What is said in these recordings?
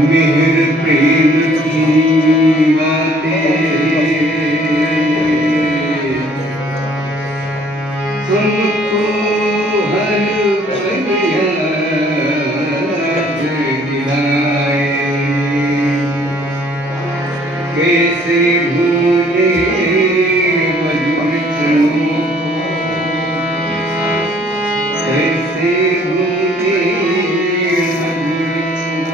मेहर प्रेम की बातें तुमको हर पल याद दिलाए, कैसे भूले मधुर क्षणों को, कैसे भूले मधुर क्षणों को।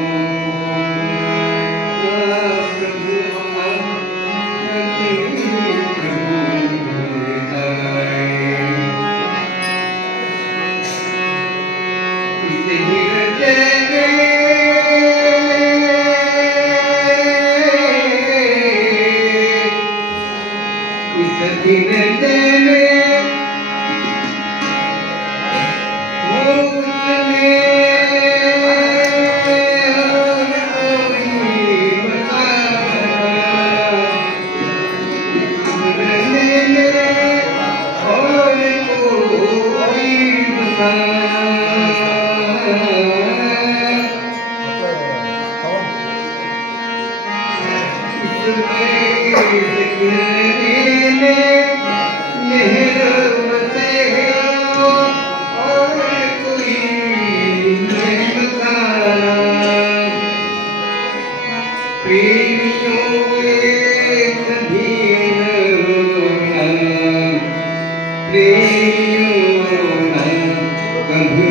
प्रभु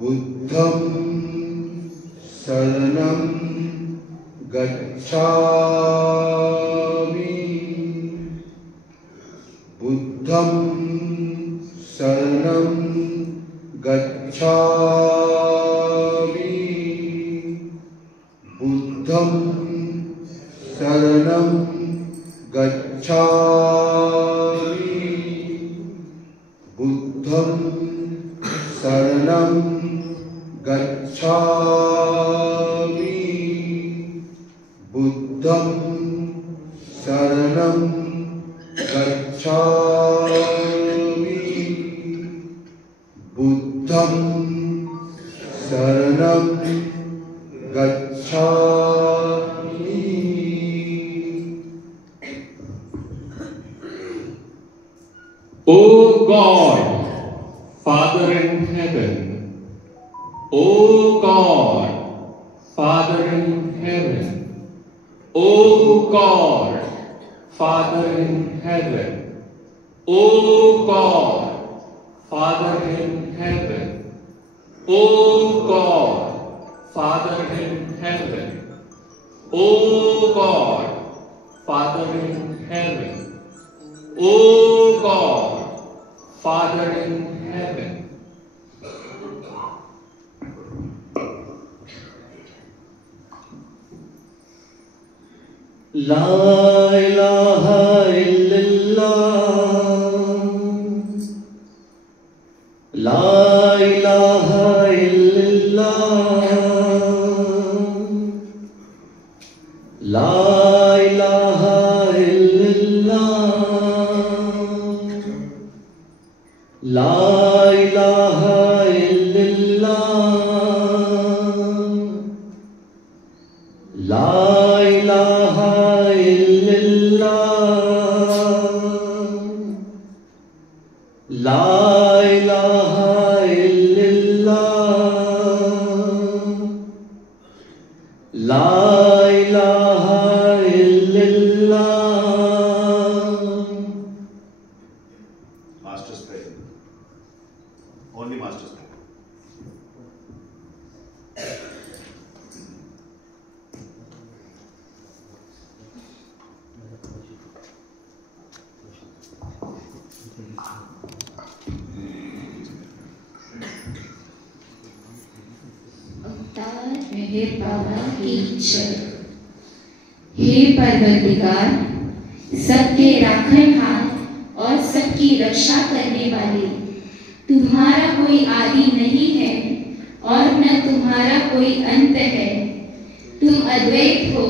बुद्धं शरणं गच्छामि बुद्धं शरणं गच्छामि बुद्धं शरणं गच्छामि बुद्धं शरणं गच्छामि बुद्धं शरणं गच्छामि बुद्धं शरणं गच्छामि। O God, Father in heaven, O God, Father in heaven, O God, Father in heaven, O God, Father in heaven, O God, Father in heaven, O God, Father in heaven, O God, Father in heaven. La ilaha illallah, La ilaha illallah, La ilaha illallah, La ilaha illallah, La ilaha La ilaha illallah, La ilaha illallah. Master's prayer. Only Master's prayer. हे परवरदिगार, सबके राखनहार और सबकी रक्षा करने वाले, तुम्हारा कोई आदि नहीं है और न तुम्हारा कोई अंत है। तुम अद्वैत हो,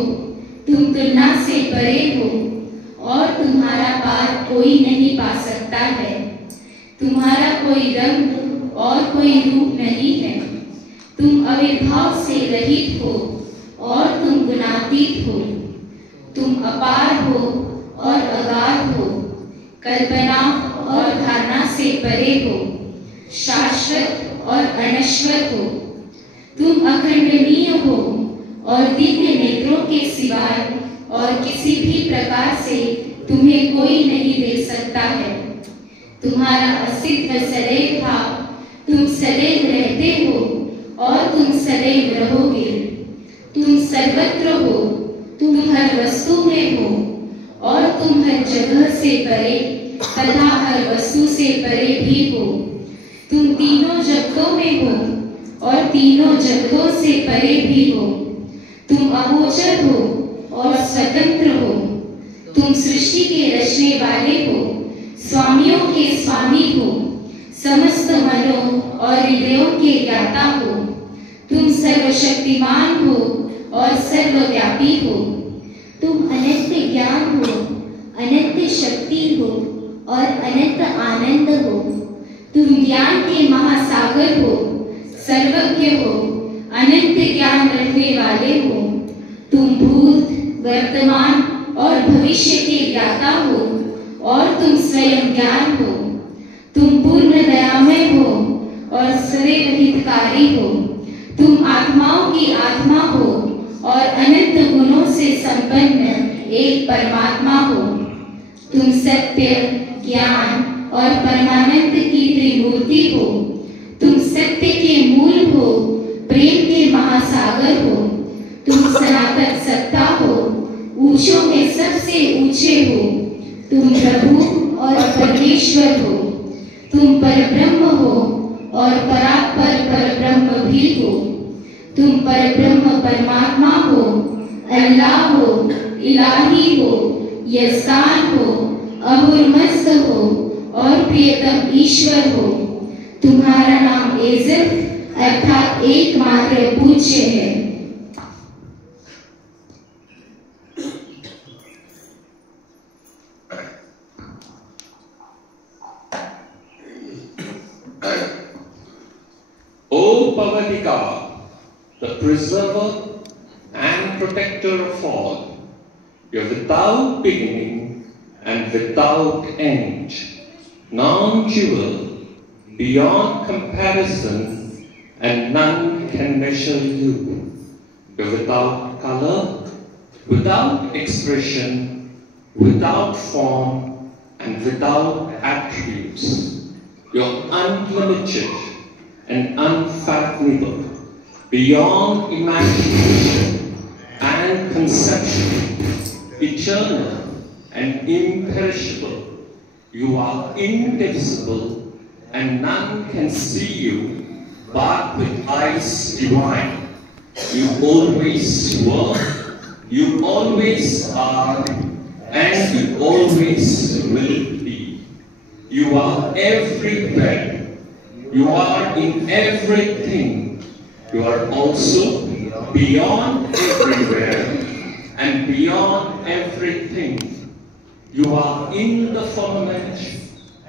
तुम तुलना से परे हो और तुम्हारा पार कोई नहीं पा सकता है। तुम्हारा कोई रंग और कोई रूप नहीं है। तुम अविर्भाव से रहित हो और तुम गुणातीत हो। तुम अपार हो और अगाध हो, कल्पना और धारणा से परे हो, शाश्वत और अनश्वर हो। तुम अखंडनीय हो और दिव्य नेत्रों के सिवाय और किसी भी प्रकार से तुम्हें कोई नहीं देख सकता है। तुम्हारा अस्तित्व सदैव था, तुम सदैव रहते हो और तुम सदैव रहोगे। तुम सर्वत्र हो, तुम हर वस्तु में हो और तुम हर जगह से परे तथा हर वस्तु से परे भी हो। तुम तीनों जगतों में हो और तीनों जगतों से परे भी हो। तुम अगोचर हो और स्वतंत्र हो। तुम सृष्टि के रचने वाले हो, स्वामियों के स्वामी हो, समस्त मनों और हृदयों के ज्ञाता हो। तुम सर्वशक्तिमान हो और सर्वव्यापी हो। तुम अनंत ज्ञान हो, अनंत शक्ति हो और अनंत आनंद हो। तुम ज्ञान के महासागर हो, सर्वज्ञ हो, अनंत ज्ञान रखने वाले हो। तुम भूत, वर्तमान और भविष्य के ज्ञाता हो और तुम स्वयं ज्ञान हो। तुम पूर्ण दयामय हो और सदैव हितकारी हो। तुम आत्माओं की आत्मा हो और अनंत गुणों से संपन्न एक परमात्मा हो। तुम सत्य, ज्ञान और परमानंद की त्रिमूर्ति हो। तुम सत्य के मूल हो, प्रेम के महासागर हो। सनातन सत्ता हो, ऊंचों में सबसे ऊंचे हो। तुम प्रभु और परमेश्वर हो, तुम परब्रह्म हो और परात्पर परब्रह्म भी हो। तुम परब्रह्म परमात्मा हो, अल्लाह हो, इलाही हो, यस्तान हो, अहुरमस्त हो और प्रियतम ईश्वर हो। तुम्हारा नाम इज्जत अर्थात एकमात्र पूज्य है। O Pavanika, the preserver and protector of all, you are without beginning and without end, non-dual, beyond comparison, and none can measure you. You are without color, without expression, without form, and without attributes. You are unlimited and unfathomable, beyond imagination and conception, eternal and imperishable. You are indivisible, and none can see you but with eyes divine. You always were, you always are, and you always will be. You are everywhere. You are in everything. You are also beyond everywhere and beyond everything. You are in the firmament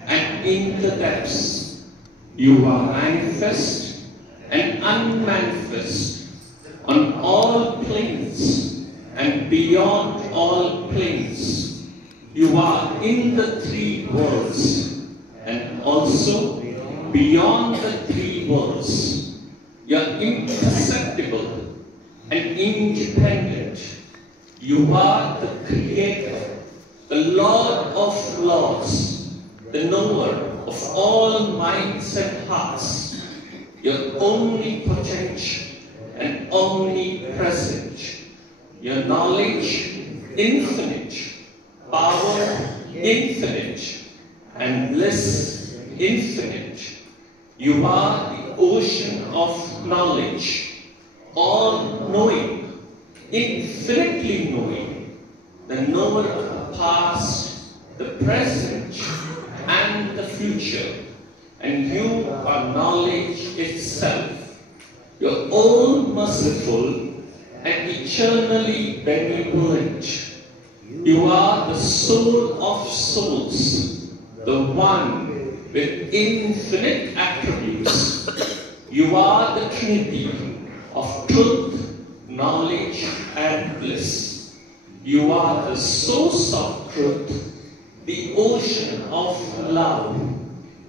and in the depths. You are manifest and unmanifest on all planes and beyond all planes. You are in the three worlds and also beyond the three worlds. You are imperceptible and independent. You are the Creator, the Lord of Lords, the knower of all minds and hearts. You are omnipotent and omnipresent. Your knowledge infinite, power infinite, and bliss infinite. You are the ocean of knowledge, all-knowing, infinitely knowing, the knower of the past, the present, and the future. And you are knowledge itself. You are all merciful and eternally benevolent. You are the soul of souls, the one with infinite attributes. You are the Trinity of truth, knowledge, and bliss. You are the source of truth, the ocean of love.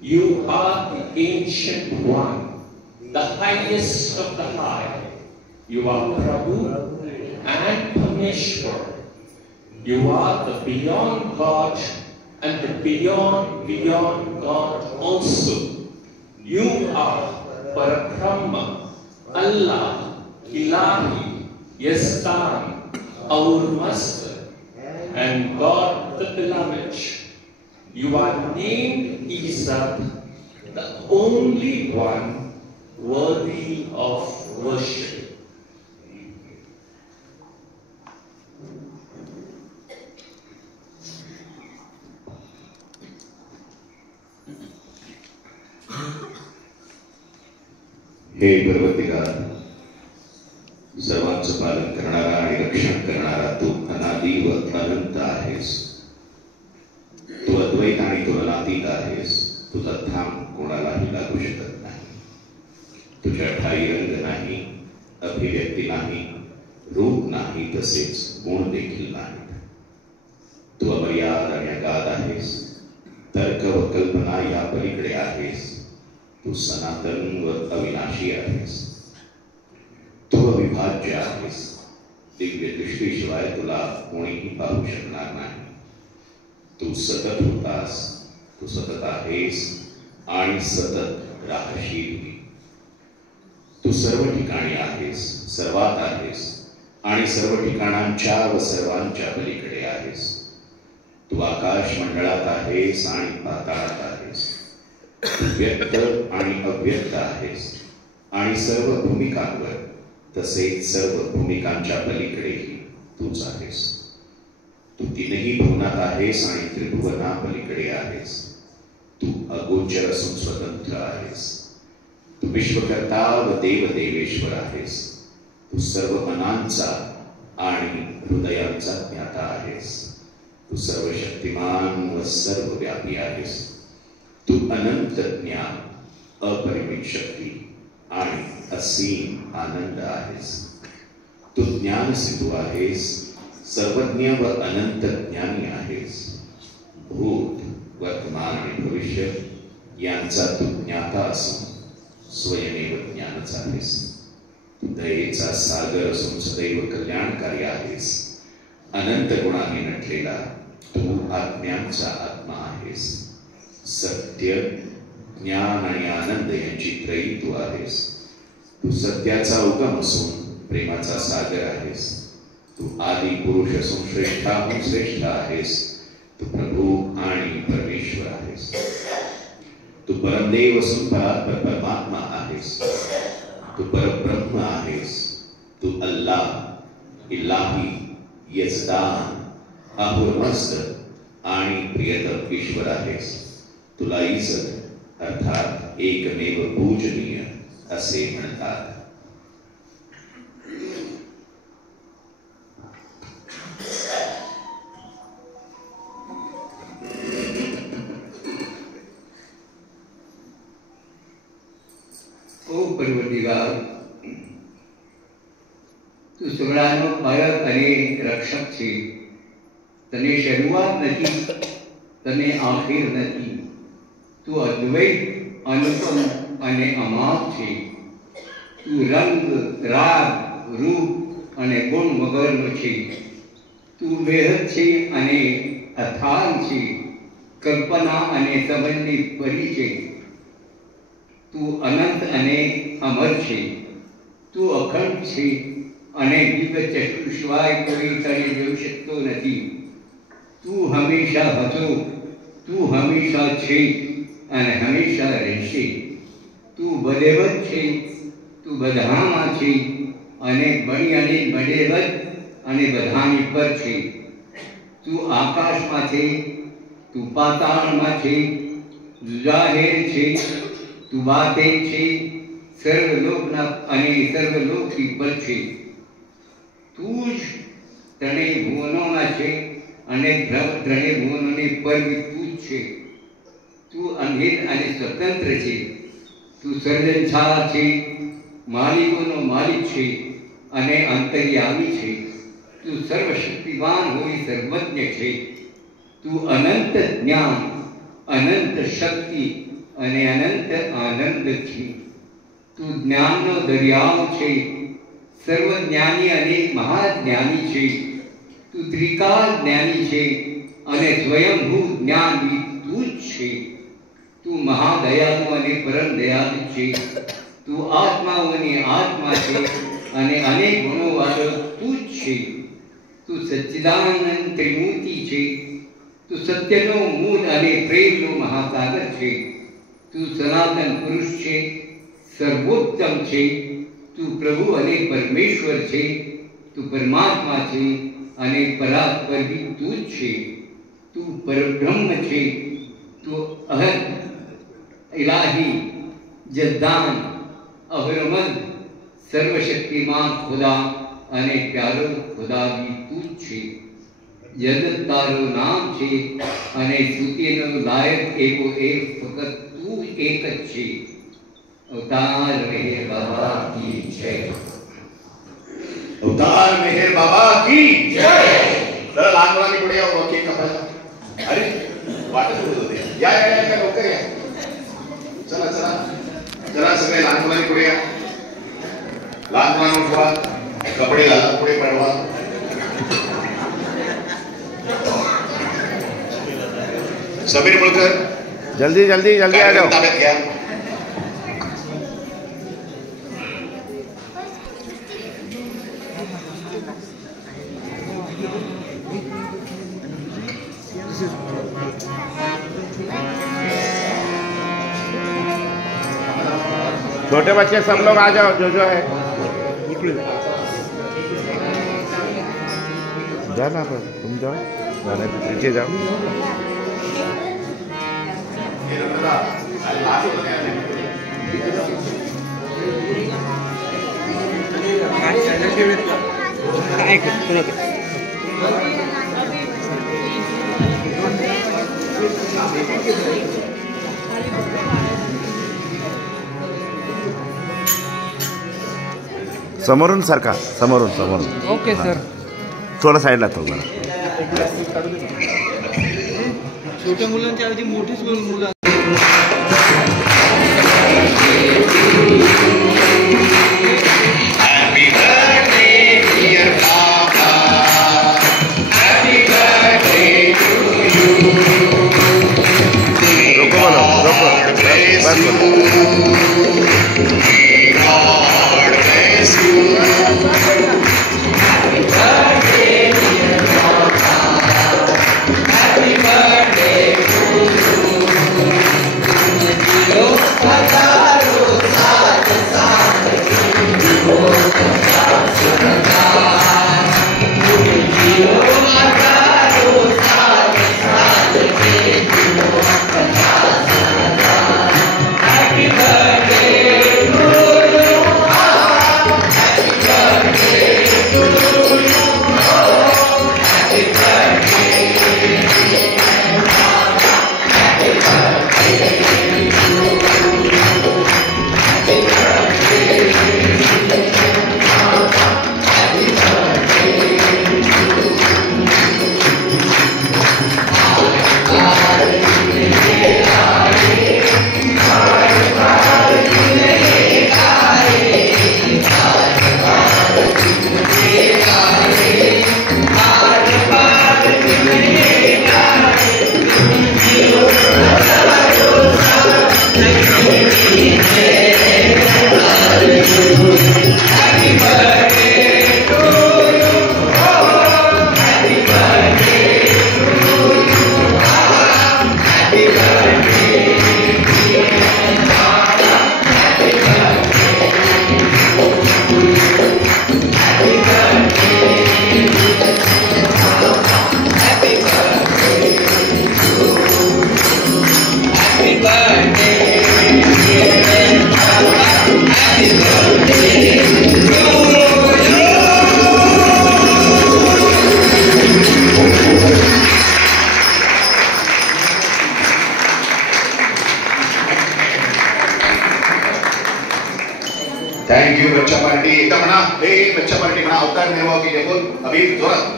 You are the ancient one, the highest of the high. You are Prabhu and Parmeshwar. You are the beyond God and the beyond God also. You are Parabrahma, Allah, Ilahi, Yastan, our Master, and God the Beloved. You are named Isaac, the only one worthy of worship. हे पर्वतिका, सर्वांचं पालन करणारा आणि रक्षण करणारा तू अनादी व अनंत आहेस. तू अद्वैत आणि तुलनातीत आहेस. तुझा थांब कोणालाही लागू शकत नाही. तुझ्या ठाई रंग नाही, अभिव्यक्ती नाही, रूप नाही, तसेच गुण देखील नाहीत. तू अमर्याद आणि अगाध आहेस. तर्क व कल्पना या पलीकडे आहेस. तू सनातन व अविनाशी आहेस. तू अविभाज्य आहेस. दिव्य दृष्टीशिवाय तुला कोणीही पाहू शकणार नाही. तू सतत होतास, तू सतत आहेस आणि सतत राहशील. तू सर्व ठिकाणी आहेस, सर्वात आहेस आणि सर्व ठिकाणांच्या व सर्वांच्या पलीकडे आहेस. तू आकाश मंडळात आहेस आणि पाताळात आहेस. तू व्यक्त आणि अव्यक्त आहेस आणि सर्व भूमिकांवर तसेच सर्व भूमिकांच्या पलीकडेही तूच आहेस. तू तीनही भुवनात आहेस आणि त्रिभुवना पलीकडे आहेस. तू अगोचर असून स्वतंत्र आहेस. तू विश्वकर्ता व देवदेवेश्वर आहेस. तू सर्व मनांचा आणि हृदयांचा ज्ञाता आहेस. तू सर्व शक्तिमान व सर्वव्यापी आहेस. तू अनंत ज्ञान, अपरिमित शक्ती आणि असीम आनंद आहेस. तू ज्ञान सिंधू आहेस. सर्वज्ञ व अनंत ज्ञानी आहेस. भूत, वर्तमान आणि भविष्य यांचा तू ज्ञाता असून स्वयमेव ज्ञानच आहेस. तू दयेचा सागर असून सदैव कल्याणकारी आहेस. अनंत गुणांनी नटलेला तू आत्म्यांचा आत्मा आहेस. सत्य, ज्ञान आणि आनंद यांची त्रयी तू आहेस. तू सत्याचा उगम असून प्रेमाचा सागर आहेस. तू आदि पुरुष असून श्रेष्ठाहून श्रेष्ठ आहेस. तू प्रभू आणि परमेश्वर आहेस. तू परमदेव असून परमात्मा आहेस. तू परब्रह्म आहेस. तू अल्लाह, इलाही, यजदान, अहुरमस्त आणि प्रियतम ईश्वर आहेस. तुला इज्जत अर्थात एकमेव पूजनीय असे म्हणतात. ओ परवरदिगार, તું સગળાનો પાલક અને રક્ષક છે. તને શરૂઆત નથી, તને આખિર નથી. તું અદ્વૈત, અનુપમ અને અમાપ છે. તું રંગ, રાગ, રૂપ અને ગુણ વગરનો છે. તું બેહદ છે અને અથાગ છે. કલ્પના અને સંબંધી પરી છે. તું અનંત અને અમર છે. તું અખંડ છે અને દિવ્ય ચક્ષુ સિવાય કોઈ તને જોઈ શકતો નથી. તું હંમેશા હતો, તું હંમેશા છે અને હંમેશા રહેશે. તું બધેવત છે, તું બધામાં છે અને બની અને બધેવત અને બધાની પર છે. તું આકાશમાં છે, તું પાતાળમાં છે, જાહેર છે, તું બાતે છે, સર્વલોકના અને સર્વલોકથી પર છે. તું જ ત્રણેય ભુવનોમાં છે અને ત્રણેય ભુવનોની પર તું જ છે. તું અંધેર અને સ્વતંત્ર છે. તું સર્જનશાળ છે, માલિકોનો માલિક છે અને અંતર્યામી છે. તું સર્વશક્તિવાન હોય સર્વજ્ઞ છે. તું અનંત જ્ઞાન, અનંત શક્તિ અને અનંત આનંદ છે. તું જ્ઞાનનો દરિયાઓ છે, સર્વજ્ઞાની અને મહાજ્ઞાની છે. તું ત્રિકાળ જ્ઞાની છે અને સ્વયંભૂ જ્ઞાની તું જ છે. તું મહાદયાળુ અને પરમ દયાળુ છે. તું આત્માઓની આત્મા છે અને અનેક ગુણોવાળો તું જ છે. તું સચ્ચિદાનંદ ત્રિમૂર્તિ છે. તું સત્યનો મૂળ અને પ્રેમનો મહાસાગર છે. તું સનાતન પુરુષ છે, સર્વોત્તમ છે. તું પ્રભુ અને પરમેશ્વર છે. તું પરમાત્મા છે અને પરાત્પર બી તું જ છે. તું પરબ્રહ્મ છે. તું અહદ, ઇલાહી, જદ્દાન, અહરમદ, સર્વશક્તિમાન ખુદા અને પ્યારો ખુદા બી તું જ છે. જગત તારું નામ છે અને સ્તુતિનો લાયક એવો એક ફક્ત તું એક જ છે. અવતાર મેહર બાબા કી જય. अवतार मेहर बाबा की जय. जरा लहान मुलांनी पुढे यावं, केक कापायला. अरे वाटत होते. या या या लवकर या. चला चला, जरा सगळे लहान मुलांनी पुढे या. लहान मुलांना उठवा, कपडे घाला, पुढे पडवा. समीर मुलकर, जल्दी जल्दी जल्दी आ जाओ. ताब्यात घ्या. छोटे बच्चे सब लोग आ जाओ, जो है जाना पर तुम जाओ, जाने पीछे जाओ। समोरून सारखा, समोरून समोरून. ओके सर, थोडं साईडला तो बरं. छोट्या मुलांच्या ऐवजी मोठीच मुलं. थैंक यू बच्चा पार्टी. एकदा म्हणा, हे बच्चा पार्टी म्हणा, अवतार निर्वाह की जय बोल. अभी जोरात.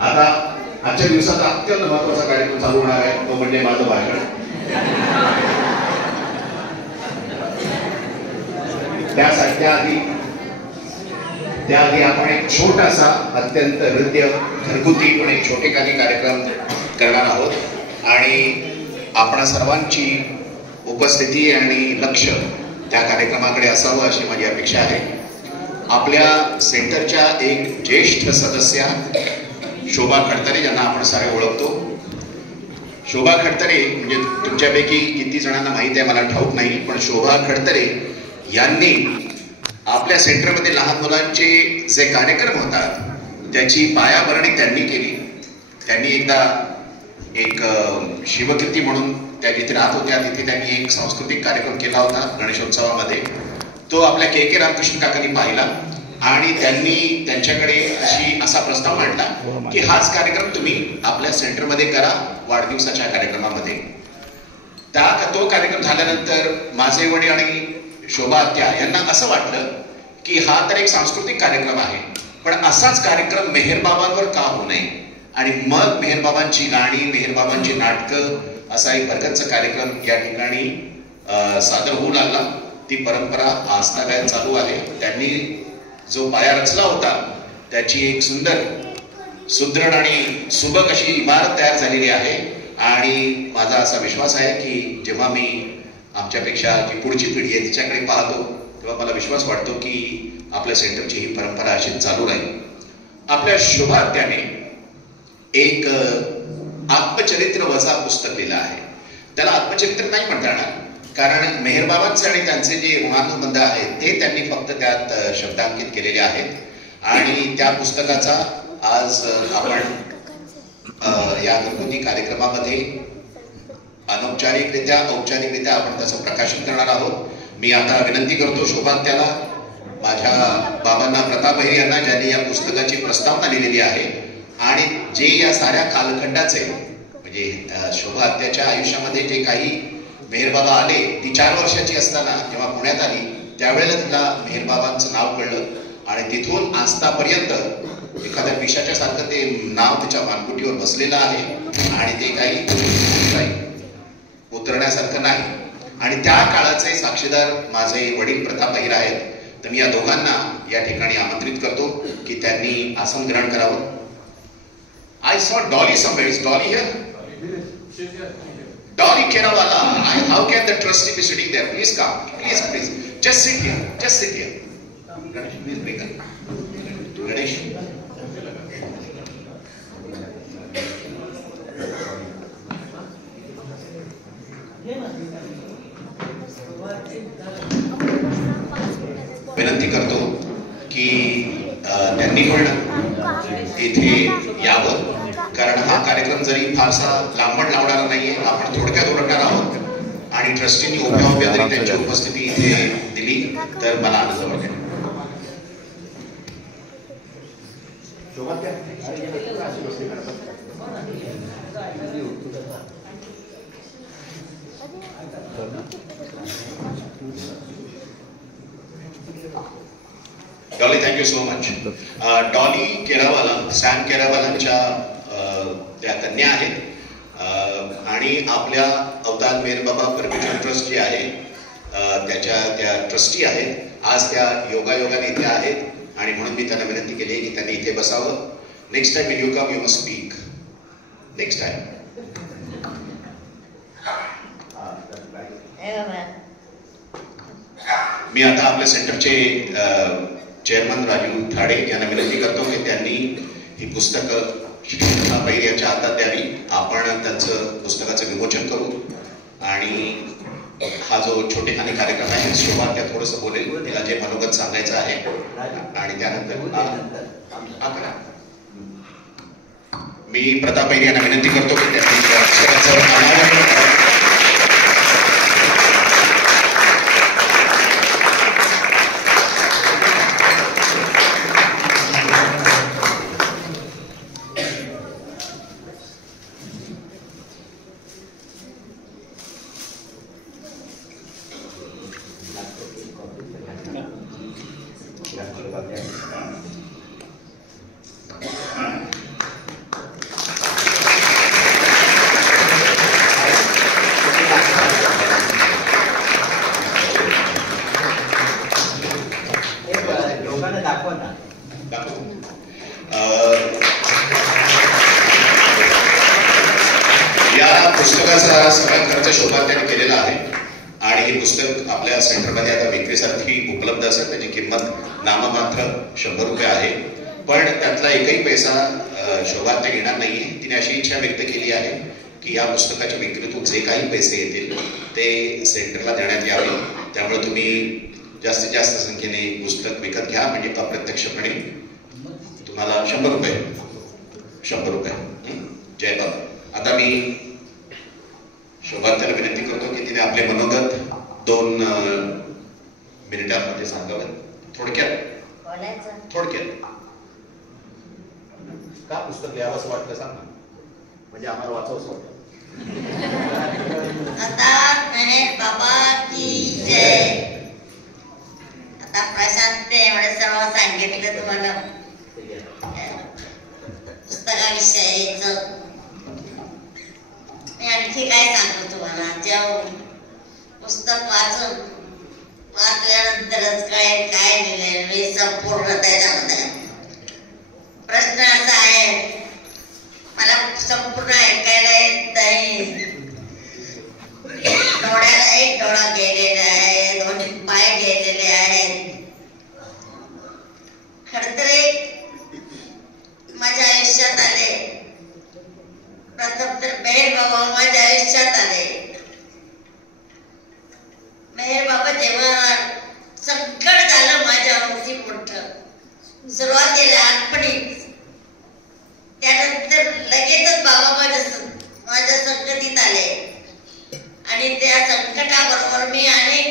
आता आजच्या दिवसाचा अत्यंत महत्वाचा कार्यक्रम चालू होणार आहे, तो म्हणजे माझं भाषण. त्याआधी आपण एक छोटासा अत्यंत हृदय घरगुती पण एक छोटेखानी कार्यक्रम करणार आहोत आणि आपण सर्वांची उपस्थिती आणि लक्ष त्या कार्यक्रमाकडे असावं अशी माझी अपेक्षा आहे. आपल्या सेंटरच्या एक ज्येष्ठ सदस्या शोभा खडतरे, ज्यांना आपण सारे ओळखतो. शोभा खडतरे म्हणजे तुमच्यापैकी किती जणांना माहिती आहे मला ठाऊक नाही, पण शोभा खडतरे यांनी आपल्या सेंटरमध्ये लहान मुलांचे जे कार्यक्रम होतात त्याची पायाभरणी त्यांनी केली. त्यांनी एकदा एक शिवकीर्ती म्हणून त्या जिथे राहत होत्या तिथे त्यांनी एक सांस्कृतिक कार्यक्रम केला होता गणेशोत्सवामध्ये. तो आपल्या के रामकृष्ण काकांनी पाहिला आणि त्यांनी त्यांच्याकडे असा प्रस्ताव मांडला की हाच कार्यक्रम तुम्ही आपल्या सेंटरमध्ये करा वाढदिवसाच्या कार्यक्रमामध्ये. तो कार्यक्रम झाल्यानंतर माझे वडील आणि शोभा आत्या यांना असं वाटलं की हा तर एक सांस्कृतिक कार्यक्रम आहे, पण असाच कार्यक्रम मेहरबाबांवर का होऊ नये. आणि मग मेहरबाबांची गाणी, मेहरबाबांची नाटकं असा एक बरगतचा कार्यक्रम या ठिकाणी सादर होऊ लागला. ती परंपरा आजतागायत चालू आहे. त्यांनी जो पाया रचला होता त्याची एक सुंदर सुदृढ आणि सुबक अशी इमारत तयार झालेली आहे. आणि माझा असा विश्वास आहे की जेव्हा मी आमच्यापेक्षा जी पुढची पिढी आहे तिच्याकडे पाहतो तेव्हा मला विश्वास वाटतो की आपल्या सेंटरची ही परंपरा अशीच चालू राहील. आपल्या शोभात्याने एक आत्मचरित्र वजा पुस्तक लिहिलं आहे. त्याला आत्मचरित्र नाही म्हणता येणार, कारण मेहरबाबांचे आणि त्यांचे जे ऋणानुबंध आहेत ते त्यांनी फक्त त्यात शब्दांकित केलेले आहेत. आणि त्या पुस्तकाचा आज आपण या घरगुती कार्यक्रमामध्ये अनौपचारिकरित्या औपचारिकरित्या आपण त्याचं प्रकाशन करणार आहोत. मी आता विनंती करतो शोभात्याला, माझ्या बाबांना प्रताप अहिरे यांना, ज्यांनी या पुस्तकाची प्रस्तावना लिहिलेली आहे आणि जे या साऱ्या कालखंडाचे म्हणजे शोभात्याच्या आयुष्यामध्ये जे काही मेहरबाबा आले, ती 4 वर्षाची असताना जेव्हा पुण्यात आली त्यावेळेला तिला मेहरबाबांचं नाव कळलं आणि तिथून आजतापर्यंत एखाद्या पिशाच्या सारखं ते नाव तिच्या मानकुटीवर बसलेलं आहे आणि ते काही उतरण्यासारखं नाही. आणि त्या काळाचे साक्षीदार माझे वडील प्रताप अहिरे आहेत. तर मी या दोघांना या ठिकाणी आमंत्रित करतो की त्यांनी आसन ग्रहण करावं. I saw Dolly somewhere. Is Dolly here? Dolly Kerawala, how can the trustee be sitting there? Please come. Please. Just sit here. Ganesh, please bring her. Ganesh. विनंती करतो की त्यांनी पण इथे यावं, कारण हा कार्यक्रम जरी फारसा लांबण लावणारा नाहीये, आपण थोडक्यात ओळखणार आहोत आणि ट्रस्टींनी उभ्या जरी त्यांची उपस्थिती इथे दिली तर मला आनंद वाटेल. Dolly, thank you so much. Dolly Kerawala, Sam केरावालांच्या त्या कन्या आहेत आणि आपल्या अवतार मेहरबाबा परमेश्वर ट्रस्ट जे आहे त्याच्या त्या ट्रस्टी आहेत. आज त्या योगायोगाने इथे आहेत आणि म्हणून मी त्यांना विनंती केली की त्यांनी इथे बसावं. Next time when you come you must speak. Next time. मी आता आपल्या सेंटरचे चेअरमन राजू थाडे यांना विनंती करतो की त्यांनी ही पुस्तकं प्रताप अहिरे यांच्या हातात द्यावी. आपण त्यांचं पुस्तकाचं विमोचन करू आणि हा जो छोटेखानी कार्यक्रम आहे शोभा त्या थोडंसं बोलेल, तिला जे मनोगत सांगायचं आहे आणि त्यानंतर मी प्रताप अहिरे यांना विनंती करतो की त्यांनी या पुस्तकाचा सगळा खर्च शोभात्याने केलेला आहे आणि हे पुस्तक आपल्या सेंटरमध्ये आता विक्रीसाठी उपलब्ध असेल. त्याची किंमत नाममात्र 100 रुपये आहे, पण त्यातला एकही पैसा शोभात्या घेणार नाहीये. तिने अशी इच्छा व्यक्त केली आहे की या पुस्तकाच्या विक्रीतून जे काही पैसे येतील ते सेंटरला देण्यात यावे. त्यामुळे तुम्ही जास्तीत जास्त संख्येने पुस्तक विकत घ्या, म्हणजे अप्रत्यक्षपणे तुम्हाला 100 रुपये. जय बाबा. आता मी शोभात्याला विनंती करतो की तिने आपले मनोगत 2 मिनिटांमध्ये सांगावं. थोडक्यात का पुस्तक लिहावं असं वाटतं सांग ना, म्हणजे आम्हाला वाचावं असं वाटतं. आता मेहरबाबा की जय. आता प्रशांत एवढं सर्व सांगितलं तुम्हाला पुस्तकाविषयीच. मी आणखी काय सांगतो तुम्हाला, जेव्हा पुस्तक वाचल्यानंतरच काय लिहिलंय मी संपूर्ण त्याच्यामध्ये. प्रश्न असा आहे, मला संपूर्ण ऐकायला येत नाही, डोळ्याला एक डोळा गेलेला आहे, दोन्ही पाय गेलेले आहेत. खडतरे माझ्या आयुष्यात आले. प्रथम तर मेहर बाबा माझ्या आयुष्यात आले. मेहर बाबा जेव्हा संकट झालं माझ्यावरती मोठं, सुरुवातीला लहानपणीच, त्यानंतर लगेचच बाबा माझ्या संकटीत आले आणि त्या संकटाबरोबर मी अनेक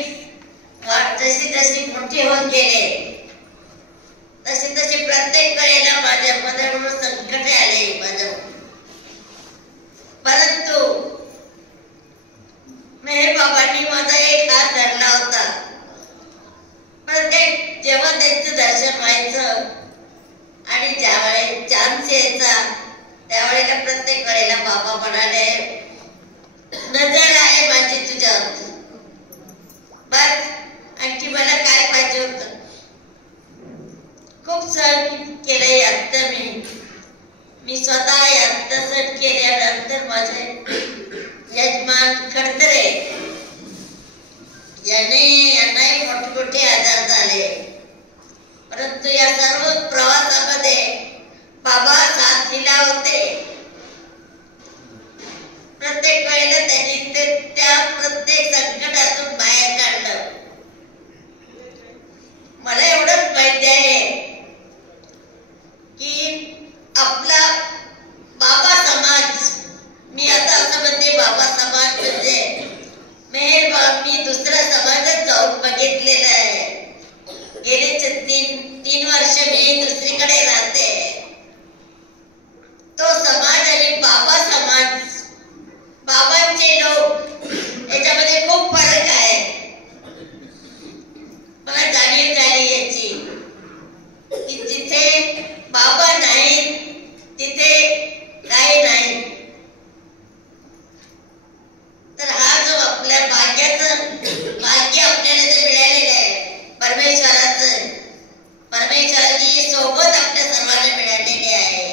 जशी जशी मोठी होत गेले तशी तशी प्रत्येक वेळेला माझ्याबरोबर संकटे आले माझ्या. परंतु मेहर बाबांनी माझा एक हात धरला होता. प्रत्येक जेव्हा त्यांचं दर्शन व्हायचं आणि ज्यावेळेस चान्स यायचा त्यावेळेला प्रत्येक वेळेला बाबा म्हणाले, नजर आहे माझी तुझ्यावर, बस आणखी मला काय पाहिजे होतं. खूप सहन केले यात मी स्वतः यात सहन केल्यानंतर माझे यजमान खडतरे यांनाही मोठमोठे आजार झाले. परंतु या सर्व प्रवासामध्ये बाबा साथ दिला होते. प्रत्येक वेळेला त्यांनी त्या प्रत्येक संकटातून बाहेर काढलं. मला एवढंच माहिती आहे की आपला बाबा समाज, मी आता असं म्हणते बाबा समाज म्हणजे मी दुसऱ्या समाजात जाऊन बघितलेलं आहे. गेले 3 वर्ष मी दुसरीकडे राहते. तो समाज आणि बाबा समाज, बाबांचे लोक याच्यामध्ये खूप फरक आहे. मला जाणीव झाली याची की जिथे बाबा नाही तिथे काही नाही. तर हा जो आपल्या भाग्य आपल्याला जे मिळालेलं आहे परमेश्वराची सोबत आपल्या सर्वांना मिळालेली आहे.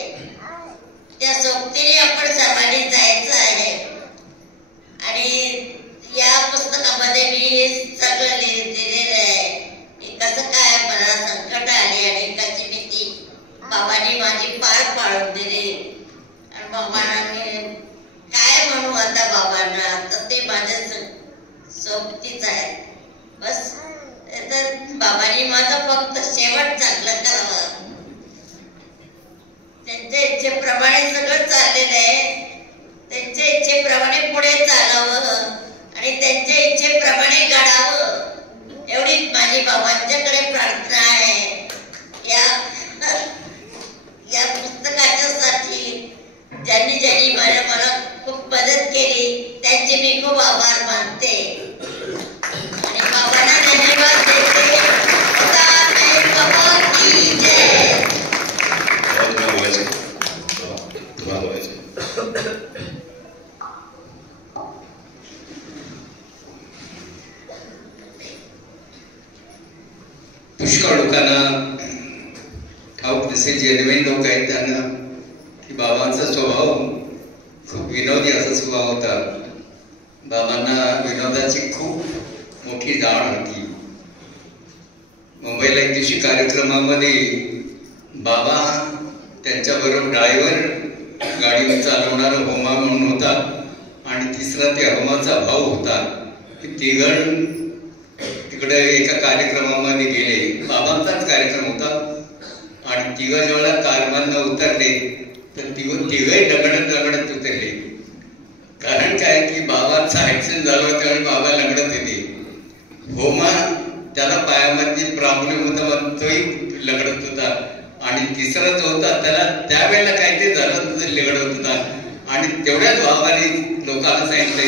त्या सोबतीने आपण सर्वांनी जायचं आहे. आणि या पुस्तकामध्ये मी सगळं लिहिलेलं आहे की कसं काय मला संकट आली आणि कशी मी ती बाबांनी माझी पार पाडून दिली. आणि बाबांना मी काय म्हणू आता बाबांना, तर ते माझ्या सोबतीच आहे. बस तर बाबांनी माझं फक्त शेवट चांगलं करावं. त्यांच्या इच्छेप्रमाणे सगळं चाललेलं आहे. त्यांच्या इच्छेप्रमाणे पुढे चालावं आणि त्यांच्या इच्छेप्रमाणे घडावं एवढीच माझी बाबांच्याकडे प्रार्थना आहे. या पुस्तकाच्यासाठी ज्यांनी मला खूप मदत केली त्यांचे मी खूप आभार मानते आणि बाबांना धन्यवाद देते. पुष्कळ लोकांना ठाऊक नसेल, जे नवीन लोक आहेत त्यांना की बाबांचा स्वभाव खूप विनोदी असा स्वभाव होता. बाबांना विनोदाची खूप मोठी जाण होती. मुंबईला एक दिवशी कार्यक्रमामध्ये बाबा त्यांच्याबरोबर ड्रायव्हर गाडी चालवणारा होमा म्हणून होता आणि तिसरा ते होमाचा भाऊ होता. तिघण तिकडे एका कार्यक्रमामध्ये गेले. बाबांचाच कार्यक्रम होता आणि तिघ जेव्हा कारमधनं उतरले तर तिघही दगडत उतरले. कारण काय की बाबांचा ऍक्सिडेंट झाला होता आणि बाबा लगडत होते. होमा त्याला पायामध्ये प्रॉब्लेम होता मग तोही लगडत होता आणि तिसरा जो होता त्याला त्यावेळेला काय ते झालं लगडत होता. आणि तेवढ्याच बाबाने लोकांना सांगितले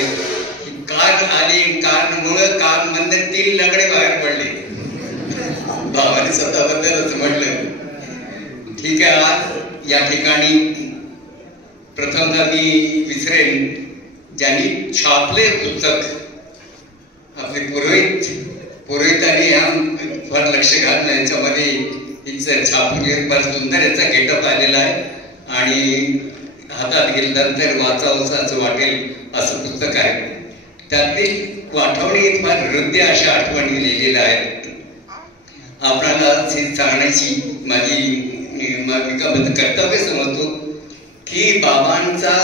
की कार आली, कारमुळं कारमधनं 3 लगडे बाहेर पडले. बाबाने स्वतःबद्दलच म्हटलं. ठीक आहे. आज या ठिकाणी प्रथमतः मी विसरेन ज्यांनी छापले पुस्तक आपले पुरोहितांनी या फार लक्ष घातलं. याच्यामध्ये छापून फार सुंदर याचा गेटअप आलेला आहे आणि हातात घेतल्यानंतर वाचावं असं वाटेल असं पुस्तक आहे. त्यातली आठवणी फार हृदय अशा आठवणी लिहिलेल्या आहेत. आपणाला सांगण्याची मी कर्तव्य समजतो की बाबांचा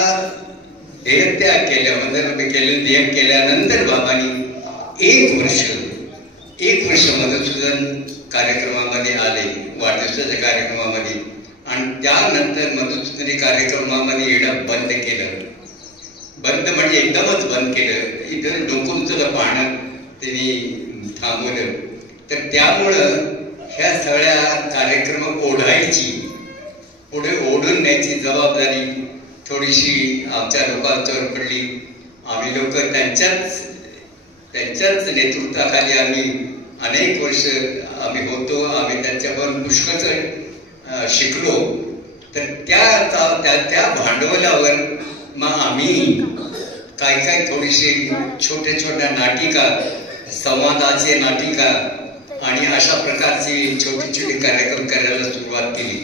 देहत्याग केल्यानंतर बाबांनी एक वर्ष मधुसूदन कार्यक्रमामध्ये आले, वाढदिवसाच्या कार्यक्रमामध्ये, आणि त्यानंतर मधुसूदनी कार्यक्रमामध्ये येणं बंद केलं. बंद म्हणजे एकदमच बंद केलं. इथं डोकूंचं पाहणं त्यांनी थांबवलं. तर त्यामुळं ह्या सगळ्या कार्यक्रम पुढे ओढून न्यायची जबाबदारी थोडीशी आमच्या लोकांच्यावर पडली. आम्ही लोक त्यांच्याच नेतृत्वाखाली आम्ही अनेक वर्ष आम्ही होतो. आम्ही त्यांच्यावर पुष्कळ शिकलो. तर त्या भांडवलावर मग आम्ही काय थोडीशी छोट्या नाटिका, संवादाचे नाटिका आणि अशा प्रकारची छोटे कार्यक्रम करायला सुरुवात केली.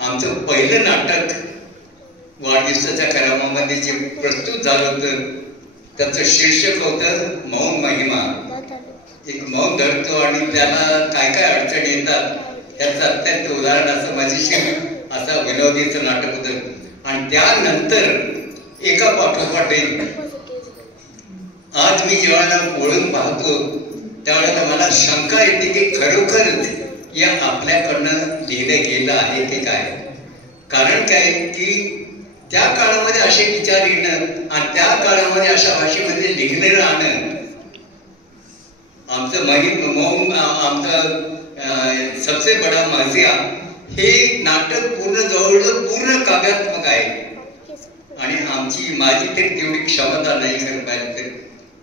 आमचं पहिलं नाटक वाढदिवसाच्या कार्यक्रमामध्ये जे प्रस्तुत झालं होतं त्याचं शीर्षक होतं मौन महिमा. एक मौन धरतो आणि त्याला काय अडचणी येतात त्याचं अत्यंत उदाहरण असं मजेशीर असं विनोदीचं नाटक होतं. आणि त्यानंतर एका पाठोपाठ आज मी जेव्हा बोलून पाहतो त्यावेळेला मला शंका येते की खरोखर या आपल्याकडनं लिहिलं गेलं आहे की काय. कारण काय की त्या काळामध्ये असे विचार येणं आणि त्या काळामध्ये अशा भाषेमध्ये लिहिणं राहणं, आमचं मौन, आमचं सबसे बडा मजिया हे नाटक जवळजवळ पूर्ण काव्यात्मक आहे. आणि माझी तरी तेवढी क्षमता नाही खरं पाहिजे.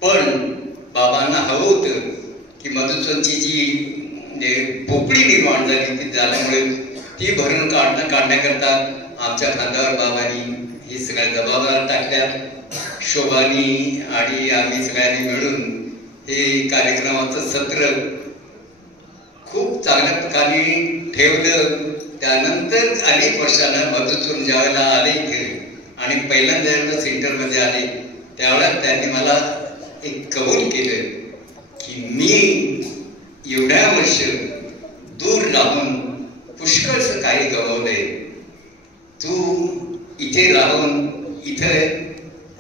पण बाबांना हवं होतं की मधुसूदनची जी पोकळी निर्माण झाली ती झाल्यामुळे ती भरून काढण्याकरता आमच्या खांद्यावर बाबांनी ही सगळ्या जबाबदाऱ्या टाकल्या. शोभानी आणि आम्ही सगळ्यांनी मिळून हे कार्यक्रमाचं सत्र खूप चांगल्या प्रकारे ठेवलं. त्यानंतर अनेक वर्षानं मधुसूदन ज्यावेळेला आले इथे आणि पहिल्यांदा ज्यावेळेला सेंटरमध्ये आले त्यावेळेला त्यांनी मला एक कबूल केलं की मी एवढ्या वर्ष दूर राहून पुष्कळसं काही गमावलंय. तू इथे राहून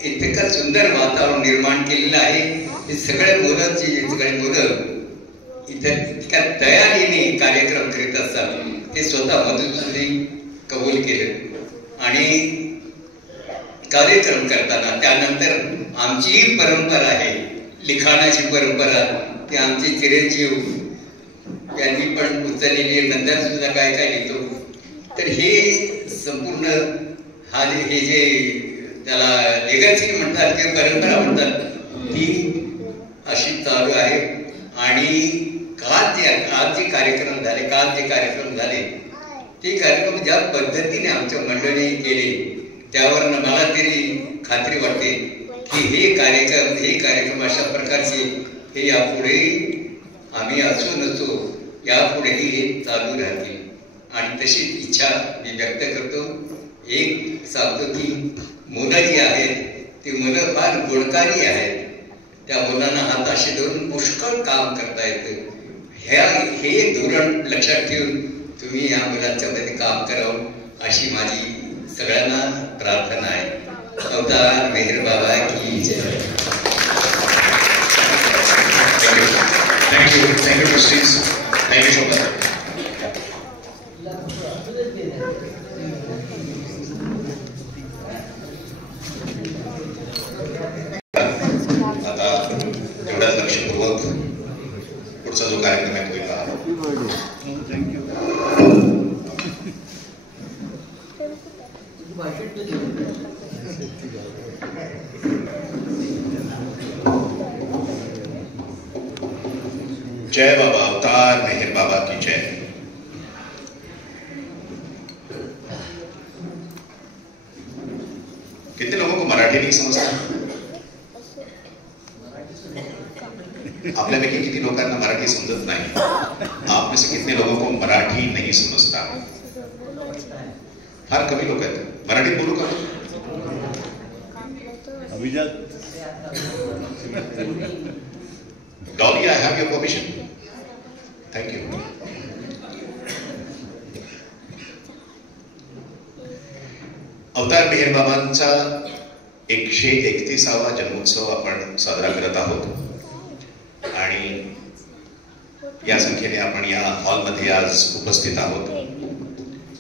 इतकं सुंदर वातावरण निर्माण केलेलं आहे. हे सगळे मुलं इथं इतक्या तयारीने कार्यक्रम करीत असतात ते स्वतः मधुसूदनी कबूल केलं. आणि कार्यक्रम करताना त्यानंतर आमची ही परंपरा आहे, लिखाणाची परंपरा, ती आमचे चिरंजीव यांनी पण उचललेली. नंतर सुद्धा काय लिहितो. तर हे संपूर्ण हे जे त्याला लेगसी म्हणतात किंवा परंपरा म्हणतात ती अशी चालू आहे. आणि आज जे कार्यक्रम झाले ते कार्यक्रम ज्या पद्धतीने आमच्या मंडळी केले त्यावरनं मला तरी खात्री वाटते की हे कार्यक्रम अशा प्रकारचे हे यापुढे आम्ही असो नसो यापुढेही हे चालू राहतील. आणि तशी इच्छा मी व्यक्त करतो. एक सांगतो की मुलं जी आहेत ती मुलं फार गुणकारी आहेत. त्या मुलांना हाताशी धरून पुष्कळ काम करता येतं. हे धोरण लक्षात ठेवून तुम्ही या मुलांच्या मध्ये काम करावं अशी माझी सगळ्यांना प्रार्थना आहे. अवतार मेहर बाबा की जय. Thank you trustees. थँक्यू शोभा. आता एवढ्याच लक्षपूर्वक पुढचा जो कार्यक्रम आहे तो जय बाबा अवतार मेहर बाबा की जय. कितने लोगों को मराठी नहीं समजता? आपल्यापैकी किती लोकांना मराठी समजत नाही? आप में से कितने लोगों को मराठी नहीं समजता? फार कमी लोक आहेत. मराठी बोलू का? अभिजात Dolly, I have your permission. Thank you. अवतार मेहर बाबांचा 131वा जन्मोत्सव आपण साजरा करत आहोत आणि या संख्येने आपण या हॉलमध्ये आज उपस्थित आहोत.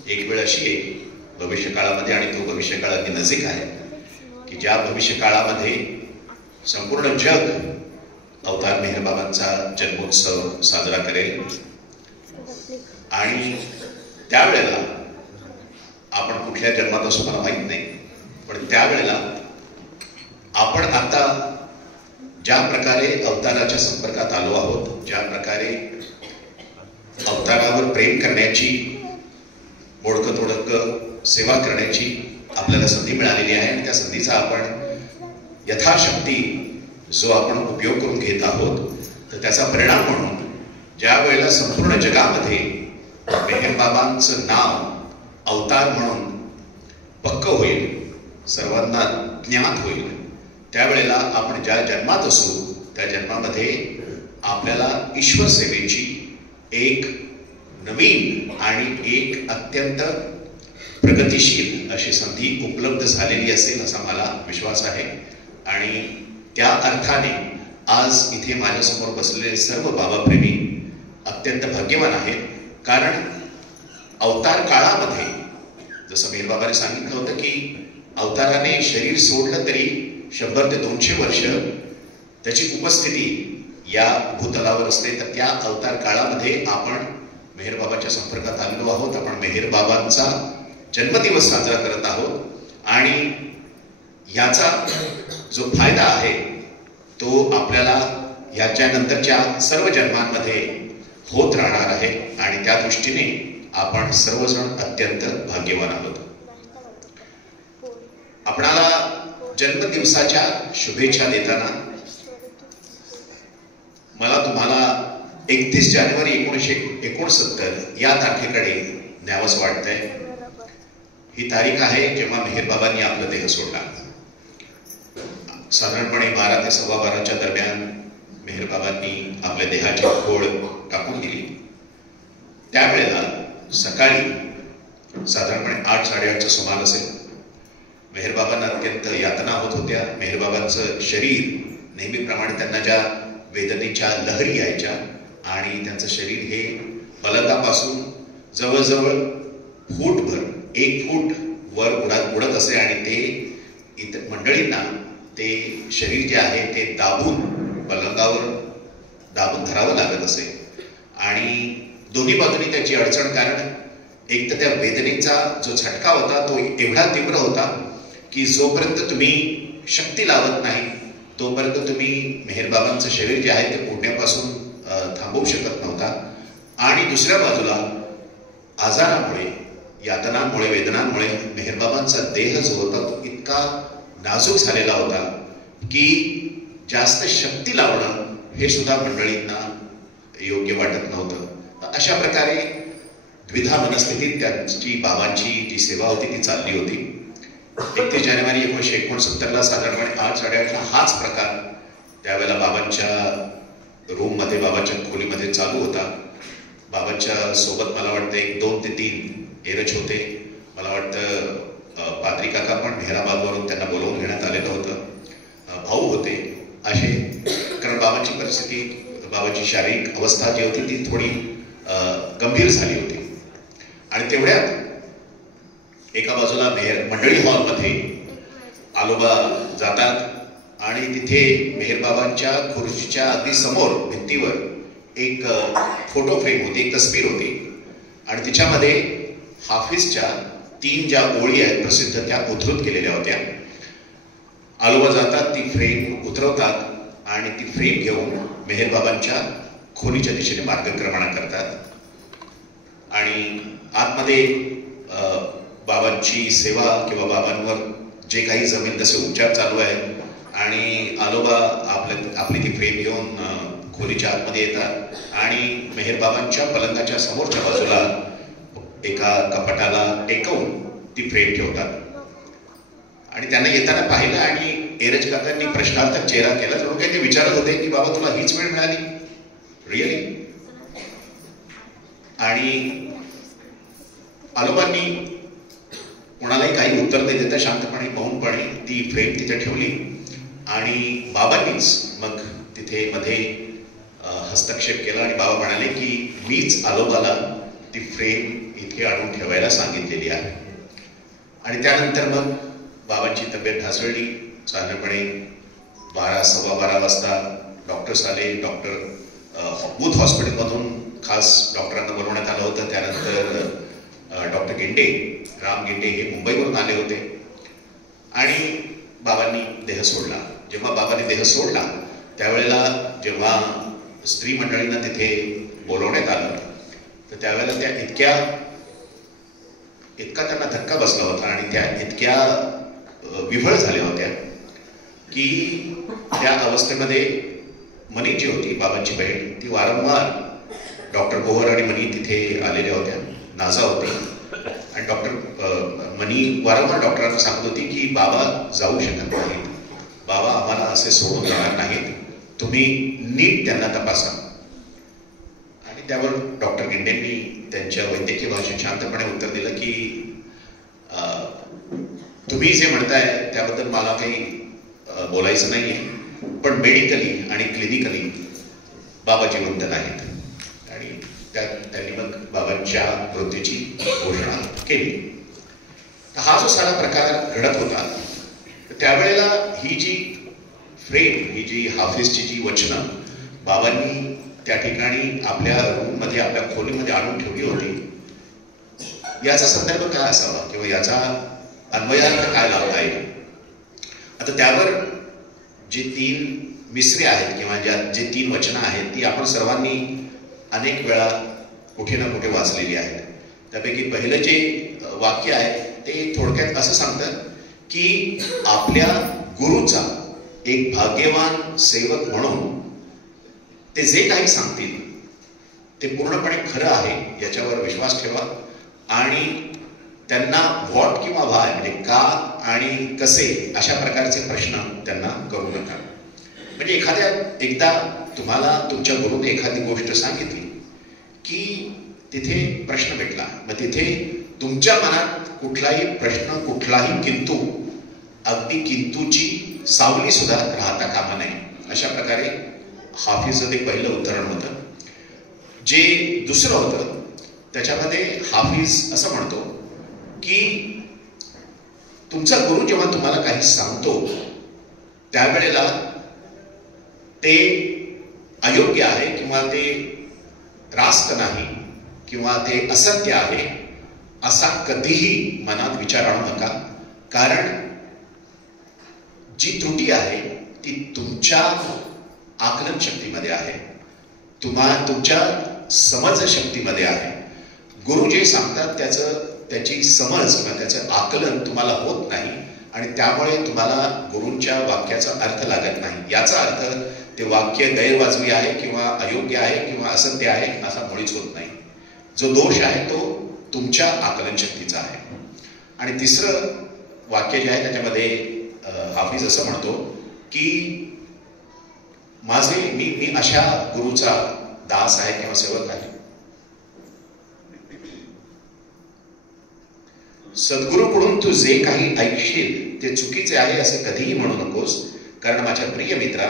एक वेळ अशी आहे भविष्यकाळामध्ये, आणि तो भविष्यकाळ अगदी नजीक आहे, की ज्या भविष्यकाळामध्ये संपूर्ण जग अवतार मेहर बाबांचा जन्मोत्सव साजरा करेल. आणि त्यावेळेला आपण कुठल्या जन्मात असू मला माहित नाही, पण त्यावेळेला आपण आता ज्या प्रकारे अवताराच्या संपर्कात आलो आहोत, ज्या प्रकारे अवतारावर प्रेम करण्याची, मोडकं तोडकं सेवा करण्याची आपल्याला संधी मिळालेली आहे, आणि त्या संधीचा आपण यथाशक्ती जो आपण उपयोग करून घेत आहोत, तर त्याचा परिणाम म्हणून ज्या वेळेला संपूर्ण जगामध्ये मेहर बाबांचं नाव अवतार म्हणून पक्क होईल, सर्वांना ज्ञात होईल, त्यावेळेला आपण ज्या जन्मात असू त्या जन्मामध्ये आपल्याला ईश्वर सेवेची एक नवीन आणि एक अत्यंत प्रगतिशील अशी संधी उपलब्ध झालेली असेल असा मला विश्वास आहे. आणि त्या अर्थाने आज इथे माझ्यासमोर बसलेले सर्व बाबाप्रेमी अत्यंत भाग्यवान आहेत, कारण अवतार काळामध्ये जसं मेहर बाबाने सांगितलं होतं की अवताराने शरीर सोडलं तरी 100 ते 200 वर्ष त्याची उपस्थिती या भूतलावर असते. तर त्या अवतार काळामध्ये आपण मेहर बाबाच्या संपर्कात आलेलो आहोत. आपण मेहर बाबांचा जन्मदिवस साजरा करत आहोत आणि याचा जो फायदा आहे तो आपल्याला याच्या नंतरच्या सर्व जन्मांमध्ये होत राहणार आहे, आणि त्या दृष्टीने आपण सर्वजण अत्यंत भाग्यवान आहोत. आपणाला जन्मदिवसाच्या शुभेच्छा देताना मला तुम्हाला 31 जानेवारी 1969 या तारखेकडे न्यावंसं वाटतंय. ही तारीख आहे जेव्हा मेहर बाबांनी आपला देह सोडला. साधारणपणे 12 ते 12:15 दरम्यान मेहर बाबांनी आपल्या देहाची खोड टाकून दिली. त्यावेळेला सकाळी साधारणपणे 8-8:30चा सुमार असेल. मेहर बाबांना अत्यंत यातना होत होत्या. मेहर बाबांचं शरीर नेहमीप्रमाणे त्यांना ज्या वेदनेच्या लहरी यायच्या आणि त्यांचं शरीर हे पलंगापासून जवळजवळ फूटभर 1 फूट वर उडत असे, आणि ते इतर मंडळींना ते शरीर जे आहे ते दाबून पलंगावर दाबून धरावं लागत असे. आणि दोन्ही बाजूनी त्याची अडचण, कारण एक तर त्या वेदनेचा जो झटका होता तो एवढा तीव्र होता की जोपर्यंत तुम्ही शक्ती लावत नाही तोपर्यंत तुम्ही मेहर बाबांचं शरीर जे आहे ते फुटण्यापासून थांबवू शकत नव्हता. आणि दुसऱ्या बाजूला आजारामुळे, यातनांमुळे, वेदनांमुळे मेहर बाबांचा देह जो होता तो इतका नाजूक झालेला होता की जास्त शक्ती लावणं हे सुद्धा मंडळींना योग्य वाटत नव्हतं. अशा प्रकारे द्विधा मनस्थितीत त्यांची बाबांची जी सेवा होती ती चालली होती. 31 जानेवारी 1969 साधारणपणे 8-8:30 हाच प्रकार त्यावेळेला बाबांच्या रूममध्ये, बाबांच्या खोलीमध्ये चालू होता. बाबांच्या सोबत मला वाटतं 1, 2 ते 3 एरज होते. मला वाटतं पात्री काका पण मेहराबादवरून त्यांना बोलवून घेण्यात आलेलं होतं. भाऊ होते असे, कारण बाबांची परिस्थिती, बाबांची शारीरिक अवस्था जी होती ती थोडी गंभीर झाली होती. आणि तेवढ्यात एका बाजूला मंडळी हॉलमध्ये आलोबा जातात आणि तिथे मेहर बाबांच्या खुर्चीच्या अगदी समोर भिंतीवर एक फोटो फ्रेम होती, एक तस्वीर होती, आणि तिच्यामध्ये हाफिजच्या 3 ज्या ओळी आहेत प्रसिद्ध त्या उद्धृत केलेल्या होत्या. आलोबा जातात, ती फ्रेम उतरवतात आणि ती फ्रेम घेऊन मेहर बाबांच्या खोलीच्या दिशेने मार्गक्रमण करतात. आणि आतमध्ये बाबांची सेवा किंवा बाबांवर जे काही जमेल तसे उपचार चालू आहेत. आणि आलोबा आपली ती फ्रेम घेऊन खोलीच्या आतमध्ये येतात आणि मेहर बाबांच्या पलंगाच्या समोरच्या बाजूला एका कपाटाला टेकवून ती फ्रेम ठेवतात. आणि त्यांना येताना पाहिलं आणि एरज काकांनी प्रश्नार्थक चेहरा केला, जणू काही ते विचारत होते की बाबा तुला हीच वेळ मिळाली रिअली. आणि आलोबांनी कोणालाही काही उत्तर न देता शांतपणे मौनपणे ती फ्रेम तिथे ठेवली आणि बाबांनीच मग तिथे मध्ये हस्तक्षेप केला आणि बाबा म्हणाले की मीच आलोबाला ती फ्रेम इथे आणून ठेवायला सांगितलेली आहे. आणि त्यानंतर मग बाबांची तब्येत ढासळली. साधारणपणे 12-12:15 वाजता डॉक्टर्स आले. डॉक्टर बुथ हॉस्पिटलमधून खास डॉक्टरांना बोलवण्यात आलं होतं. त्यानंतर डॉक्टर गिंडे, राम गिंडे हे मुंबईवरून आले होते आणि बाबांनी देह सोडला. जेव्हा बाबांनी देह सोडला त्यावेळेला जेव्हा स्त्री मंडळींना तिथे बोलवण्यात आलं तर त्यावेळेला त्या इतका त्यांना धक्का बसला होता आणि त्या इतक्या विव्हळ झाल्या होत्या की त्या अवस्थेमध्ये मनी जी होती बाबांची बहीण, ती वारंवार डॉक्टर गोवर आणि मनी तिथे आलेल्या होत्या. नाझा होती आणि डॉक्टर मनी वारंवार डॉक्टरांना सांगत होती की बाबा जाऊ शकत नाहीत, बाबा आम्हाला असे सोडून जाणार नाहीत, तुम्ही नीट त्यांना तपासा. आणि त्यावर डॉक्टर गिंडेंनी त्यांच्या वैद्यकीय भाषेत शांतपणे उत्तर दिलं की तुम्ही जे म्हणताय त्याबद्दल मला काही बोलायचं नाहीये, पण मेडिकली आणि क्लिनिकली बाबा जिवंत नाहीत. आणि त्यांनी मग बाबांच्या मृत्यूची घोषणा केली. हा जो सारा प्रकार घडत होता त्यावेळेला ही जी फ्रेम, ही जी हाफिजची जी वचनं बाबांनी त्या ठिकाणी आपल्या रूममध्ये, आपल्या खोलीमध्ये आणून ठेवली होती, याचा संदर्भ काय असावा किंवा याचा अन्वयार्थ काय लावता येईल. आता त्यावर जे 3 मिसरे आहेत किंवा जे 3 वचनं आहेत ती आपण सर्वांनी अनेक वेळा कुठे ना कुठे वाचलेली आहेत. त्यापैकी पहिलं जे वाक्य आहे ते थोडक्यात असं सांगतं की आपल्या गुरुचा एक भाग्यवान सेवक म्हणून ते जे काही सांगतील ते पूर्णपणे खरं आहे याच्यावर विश्वास ठेवा आणि त्यांना व्हॉट किंवा व्हाय म्हणजे का आणि कसे अशा प्रकारचे प्रश्न त्यांना करू नका. म्हणजे एकदा तुम्हाला तुमच्या गुरुने एखादी गोष्ट सांगितली की तिथे प्रश्न भेटला, मग तिथे तुमच्या मनात कुठलाही प्रश्न, कुठलाही किंतु, अगदी किंतूची सावली सुद्धा राहता कामा नये. अशा प्रकारे हाफिजचं ते पहिलं उदाहरण होतं. जे दुसरं होतं त्याच्यामध्ये हाफिज असं म्हणतो की तुमचा गुरु जेव्हा तुम्हाला काही सांगतो त्यावेळेला ते अयोग्य आहे किंवा ते रास्त नाही किंवा ते असत्य आहे असा कधीही मनात विचार आणू नका. कारण जी त्रुटी आहे ती तुमच्या आकलन शक्तीमध्ये आहे, तुमच्या समज शक्तीमध्ये आहे. गुरु जे सांगतात त्याची समज किंवा त्याचं आकलन तुम्हाला होत नाही आणि त्यामुळे तुम्हाला गुरूंच्या वाक्याचा अर्थ लागत नाही. याचा अर्थ ते वाक्य गैरवाजवी आहे किंवा अयोग्य आहे किंवा असत्य आहे असा मुळीच होत नाही. जो दोष आहे तो तुमच्या आकलन शक्तीचा आहे. आणि तिसरं वाक्य जे आहे त्याच्यामध्ये हाफिज असं म्हणतो की मी अशा गुरुचा दास आहे किंवा सेवक आहे. सद्गुरूकडून तू जे काही ऐकशील ते चुकीचे आहे असे कधीही म्हणू नकोस, कारण माझ्या प्रिय मित्रा,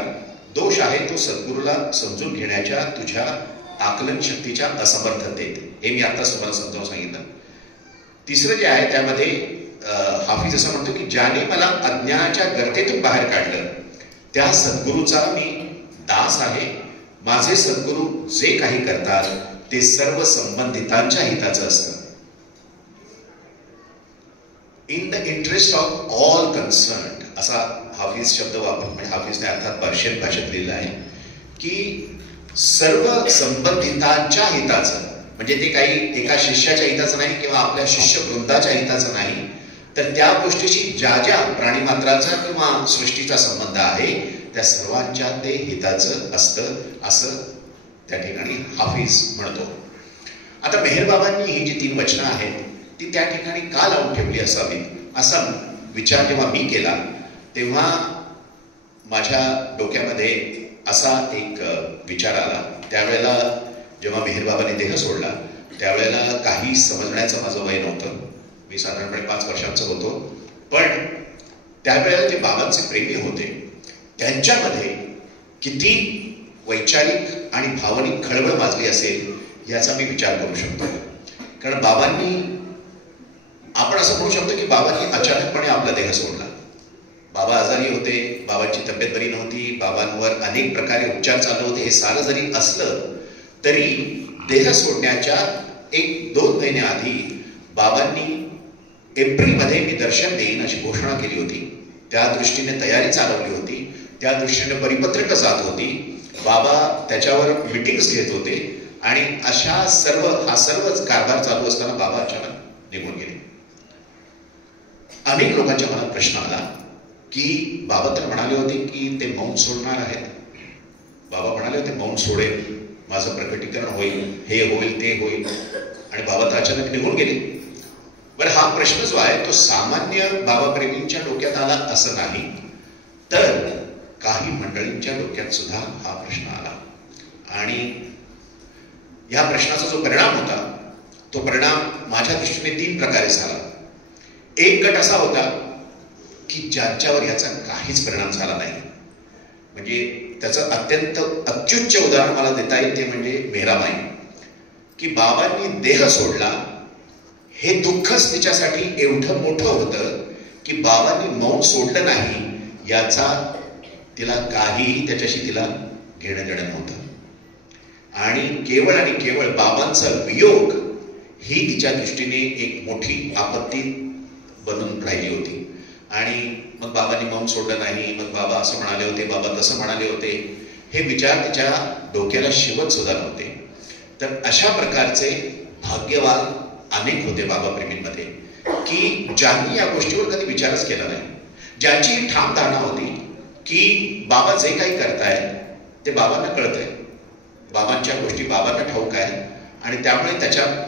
दोष आहे तो सद्गुरूला समजून घेण्याच्या तुझ्या आकलन शक्तीच्या असमर्थतेत. हे मी आताच तुम्हाला समजावून सांगितलं. तिसरं जे आहे त्यामध्ये हाफिज असं म्हणतो की ज्याने मला अज्ञानाच्या गर्तेतून बाहेर काढलं त्या सद्गुरूचा मी दास आहे. माझे सद्गुरू जे काही करतात ते सर्व संबंधितांच्या हिताचं असतं. In the interest of all concern असा हाफिज शब्द वापरतो. म्हणजे हाफिजने अर्थात पर्शियन भाषेत लिहिलं आहे की सर्व संबंधितांच्या हिताचं, म्हणजे ते काही एका शिष्याच्या हिताचं नाही किंवा आपल्या शिष्य वृंदाच्या हिताचं नाही, तर त्या गोष्टीशी ज्या ज्या प्राणीमात्राचा किंवा सृष्टीचा संबंध आहे त्या सर्वांच्या ते हिताचं असतं असं त्या ठिकाणी हाफिज म्हणतो. आता मेहरबाबांनी ही जी 3 वचनं आहेत ती त्या ठिकाणी का लावून ठेवली असावी असा विचार जेव्हा मी केला तेव्हा माझ्या डोक्यामध्ये असा एक विचार आला. त्यावेळेला जेव्हा मेहेरबाबांनी देह सोडला त्यावेळेला काही समजण्याचं माझं वय नव्हतं. मी साधारणपणे 5 वर्षांचं होतो. पण त्यावेळेला जे बाबांचे प्रेमी होते त्यांच्यामध्ये किती वैचारिक आणि भावनिक खळबळ माजली असेल याचा मी विचार करू शकतो. कारण बाबांनी, आपण असं म्हणू शकतो की बाबांनी अचानकपणे आपला देह सोडला. बाबा आजारी होते, बाबांची तब्येत बरी नव्हती, बाबांवर अनेक प्रकारे उपचार चालू होते. हे सारं जरी असलं तरी देह सोडण्याच्या 1-2 महिन्याआधी बाबांनी एप्रिलमध्ये मी दर्शन देईन अशी घोषणा केली होती. त्या दृष्टीने तयारी चालवली होती, त्या दृष्टीने परिपत्रक जात होती. बाबा त्याच्यावर मीटिंग्स घेत होते आणि हा सर्वच कारभार चालू असताना बाबा अचानक निघून गेले. अनेक लोकांच्या मनात प्रश्न आला की बाबा तर म्हणाले होते की ते मौन सोडणार आहेत. बाबा म्हणाले होते मौन सोडेल, माझं प्रकटीकरण होईल, हे होईल, ते होईल, आणि बाबा तर अचानक निघून गेले. बरं, हा प्रश्न जो आहे तो सामान्य बाबा प्रेमींच्या डोक्यात आला असं नाही, तर काही मंडळींच्या डोक्यात सुद्धा हा प्रश्न आला. आणि या प्रश्नाचा जो परिणाम होता तो परिणाम माझ्या दृष्टीने 3 प्रकारे झाला. एक गट असा होता की ज्यांच्यावर याचा काहीच परिणाम झाला नाही. म्हणजे त्याचं अत्यंत अत्युच्च उदाहरण मला देता येईल ते म्हणजे मेहराबाई, की बाबांनी देह सोडला हे दुःखच तिच्यासाठी एवढं मोठं होतं की बाबांनी मौन सोडलं नाही याचा तिला काहीही त्याच्याशी तिला घेणं देणं नव्हतं. आणि केवळ बाबांचा वियोग ही तिच्या दृष्टीने एक मोठी आपत्ती बनून राहिली होती. आणि मग बाबांनी मौन सोडलं नाही, मग बाबा असं म्हणाले होते, बाबा तसं म्हणाले होते, हे विचार तिच्या डोक्याला शिवत सुद्धा नव्हते. तर अशा प्रकारचे भाग्यवान अनेक होते बाबा प्रेमींमध्ये की ज्यांनी या गोष्टीवर कधी विचारच केला नाही, ज्यांची ही ठाम धारणा होती की बाबा जे काही करतायत ते बाबांना कळतंय, बाबांच्या गोष्टी बाबांना ठाऊक आहे, आणि त्यामुळे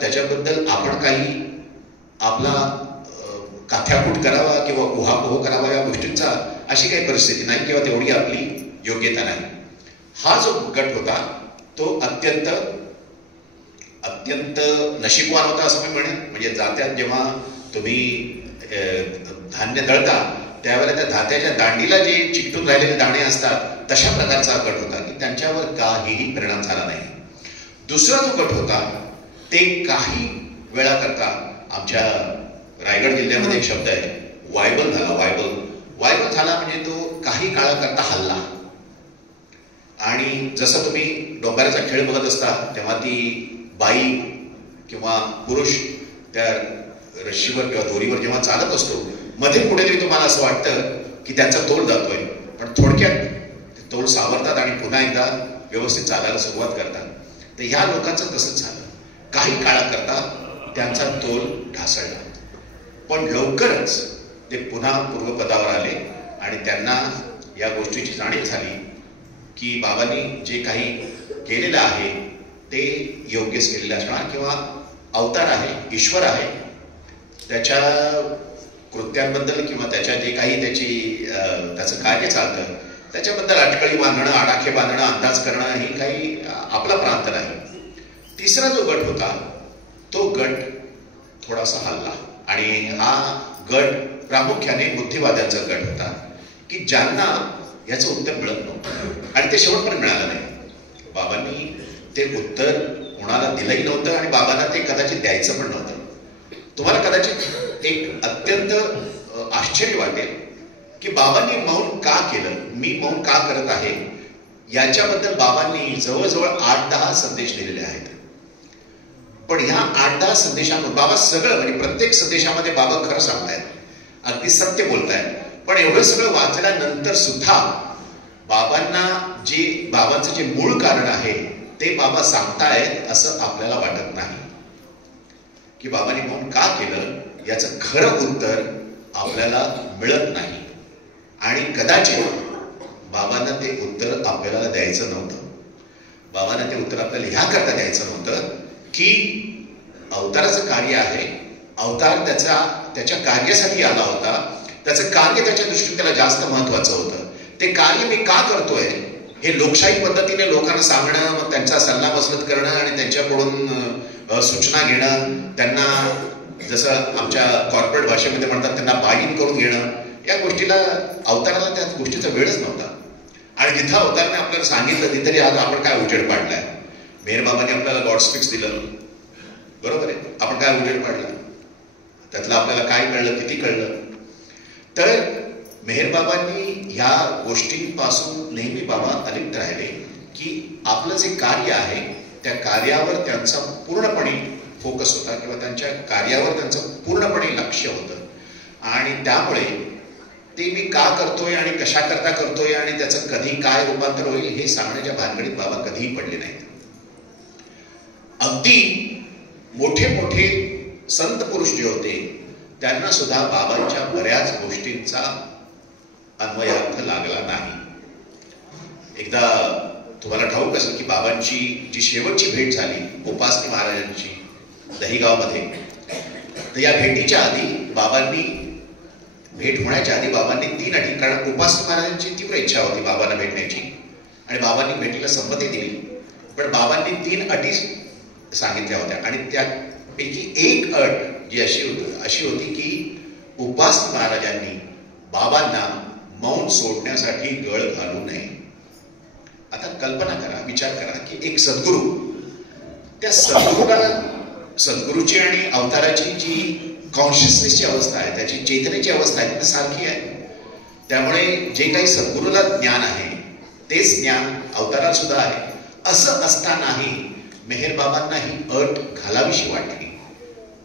त्याच्याबद्दल आपण काही आपला काथ्याकूट करावा किंवा उहापोह करावा या गोष्टींचा अशी काही परिस्थिती नाही किंवा तेवढी आपली योग्यता नाही. हा जो गट होता तो अत्यंत नशीबवान होता असं मी म्हणेन. म्हणजे जात्यात जेव्हा तुम्ही धान्य दळता त्यावेळेला त्या धात्याच्या दांडीला जे चिकटून राहिलेले दाणे असतात तशा प्रकारचा गट होता की त्यांच्यावर काहीही परिणाम झाला नाही. दुसरा जो गट होता ते काही वेळा करता, आमच्या रायगड जिल्ह्यामध्ये एक शब्द आहे वायबल झाला. वायबल झाला म्हणजे तो काही काळाकरता हल्ला. आणि जसं तुम्ही डोंगराचा खेळ बघत असता तेव्हा ती बाई किंवा पुरुष त्या रश्शीवर किंवा दोरीवर जेव्हा चालत असतो मध्ये कुठेतरी तुम्हाला असं वाटतं की त्यांचा तोल जातोय, पण थोडक्यात तोल सावरतात आणि पुन्हा एकदा व्यवस्थित चालायला सुरुवात करतात. तर ह्या लोकांचं तसंच झालं. काही काळाकरता त्यांचा तोल ढासळला, पण लवकरच ते पुन्हा पूर्वपदावर आले आणि त्यांना या गोष्टीची जाणीव झाली की बाबांनी जे काही केलेलं आहे ते योग्यच केलेलं असणार किंवा अवतार आहे, ईश्वर आहे, त्याच्या कृत्यांबद्दल किंवा त्याच्या जे काही त्याचं कार्य चालतं त्याच्याबद्दल अटकळी बांधणं, आडाखे बांधणं, अंदाज करणं ही काही आपला प्रांत नाही. तिसरा जो गट होता तो गट थोडासा हल्ला, आणि हा गट प्रामुख्याने बुद्धिवाद्यांचा गट होता की ज्यांना याचं उत्तर मिळत नव्हतं आणि ते शेवटपर्यंत मिळालं नाही. बाबांनी ते उत्तर कोणाला दिलंही नव्हतं आणि बाबांना ते कदाचित द्यायचं पण नव्हतं. तुम्हाला कदाचित एक अत्यंत आश्चर्य वाटेल की बाबांनी मौन का केलं, मी मौन का करत आहे याच्याबद्दल बाबांनी जवळजवळ 8-10 संदेश दिलेले आहेत. पण ह्या 8-10 संदेशांमध्ये बाबा सगळं, म्हणजे प्रत्येक संदेशामध्ये बाबा खरं सांगतायत, अगदी सत्य बोलतायत. पण एवढं सगळं वाचल्यानंतर सुद्धा बाबांना बाबांचं जे मूळ कारण आहे ते बाबा सांगतायत असं आपल्याला वाटत नाही. की बाबांनी मौन का केलं याचं खरं उत्तर आपल्याला मिळत नाही, आणि कदाचित बाबांना ते उत्तर आपल्याला द्यायचं नव्हतं. बाबांना ते उत्तर आपल्याला ह्या करता द्यायचं नव्हतं की अवताराचं कार्य आहे, अवतार त्याच्या कार्यासाठी आला होता, त्याचं कार्य त्याच्या दृष्टीने त्याला जास्त महत्वाचं होतं. ते कार्य मी का करतोय हे लोकशाही पद्धतीने लोकांना सांगणं, मग त्यांचा सल्लामसलत करणं आणि त्यांच्याकडून सूचना घेणं, त्यांना जसं आमच्या कॉर्पोरेट भाषेमध्ये म्हणतात त्यांना बाईन करून घेणं, या गोष्टीला अवताराला त्या गोष्टीचा वेळच नव्हता. आणि जिथं अवताराने आपल्याला सांगितलं तिथे आज आपण काय उजेड पाडलाय. मेहर बाबांनी आपल्याला गॉड स्पीक्स दिलं, बरोबर आहे. आपण काय उजेड पाडला, त्यातलं आपल्याला काय कळलं, किती कळलं. तर मेहर बाबांनी ह्या गोष्टींपासून नेहमी बाबा अलिप्त राहिले की आपलं जे कार्य आहे त्या कार्यावर त्यांचा पूर्णपणे फोकस होता किंवा त्यांच्या कार्यावर त्यांचं पूर्णपणे लक्ष होतं. आणि त्यामुळे ते मी का करतोय आणि कशा करता करतोय आणि त्याचं कधी काय रूपांतर होईल हे सांगण्याच्या भानगडीत बाबा कधीही पडले नाहीत. अगदी मोठे मोठे संत पुरुष जे होते त्यांना सुद्धा बाबांच्या बऱ्याच गोष्टींचा अन्वयार्थ लागला नाही. एकदा तुम्हाला ठाऊक असेल की बाबांची जी शेवटची भेट झाली उपासनी महाराजांची दहिगावमध्ये, तर या भेटीच्या आधी बाबांनी, भेट होण्याच्या आधी बाबांनी 3 अटी, कारण उपासनी महाराजांची तीव्र इच्छा होती बाबांना भेटण्याची आणि बाबांनी भेटीला संमती दिली, पण बाबांनी 3 अटी सांगितल्या होत्या. आणि त्यापैकी एक अट जी अशी होती की उपासनी महाराजांनी बाबांना मौन सोडण्यासाठी गळ घालू नये. आता कल्पना करा, विचार करा की एक सद्गुरू, त्या सद्गुरूची आणि अवताराची जी कॉन्शियसनेसची अवस्था आहे, त्याची चेतनेची अवस्था आहे ती सारखी आहे. त्यामुळे जे काही सद्गुरूला ज्ञान आहे तेच ज्ञान अवतारात सुद्धा आहे. असं असतानाही मेहर बाबांना ही अट घालावीशी वाटली.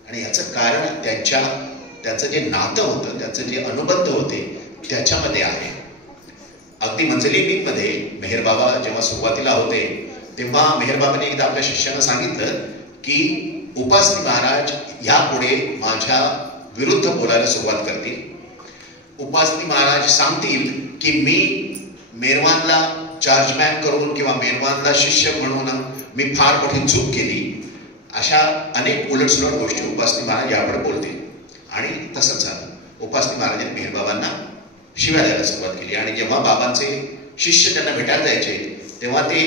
आणि याचं कारण त्यांचं जे नातं होतं, त्यांचं जे अनुबंध होते त्याच्यामध्ये आहे. अगदी मंजली मीमध्ये मेहर बाबा जेव्हा सुरुवातीला होते तेव्हा मेहर बाबांनी एकदा आपल्या शिष्यांना सांगितलं की उपासनी महाराज यापुढे माझ्या विरुद्ध बोलायला सुरुवात करतील. उपासनी महाराज सांगतील की मी मेरवानला चार्जमॅन करून किंवा मेरवानला शिष्य म्हणून मी फार मोठी चूक केली. अशा अनेक उलटसुलट गोष्टी उपासनी महाराज यापुढे बोलतील. आणि तसंच झालं. उपासनी महाराजांनी मेहर बाबांना शिव्या द्यायला सुरुवात केली. आणि जेव्हा बाबांचे शिष्य त्यांना भेटायला जायचे तेव्हा ते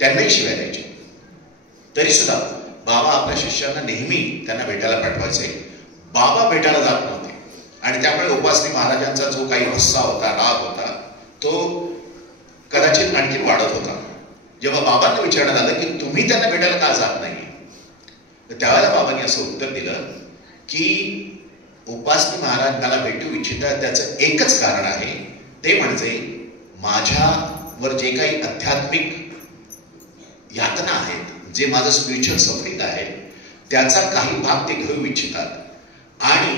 त्यांनाही शिव्या द्यायचे. तरी सुद्धा बाबा आपल्या शिष्यांना नेहमी त्यांना भेटायला पाठवायचे. बाबा भेटायला जात नव्हते. आणि त्यामुळे उपासनी महाराजांचा जो काही गुस्सा होता, राग होता, तो कदाचित आणखी वाढत होता. जेव्हा बाबांना विचारण्यात आलं की तुम्ही त्यांना भेटायला का जात नाही, तर त्यावेळेला बाबांनी असं उत्तर दिलं की उपासनी महाराज मला भेटू इच्छितात त्याचं एकच कारण आहे, ते म्हणजे माझ्यावर जे काही आध्यात्मिक यातना आहेत, जे माझं स्पिरिच्युअल सफरिंग आहे त्याचा काही भाग ते घेऊ इच्छितात. आणि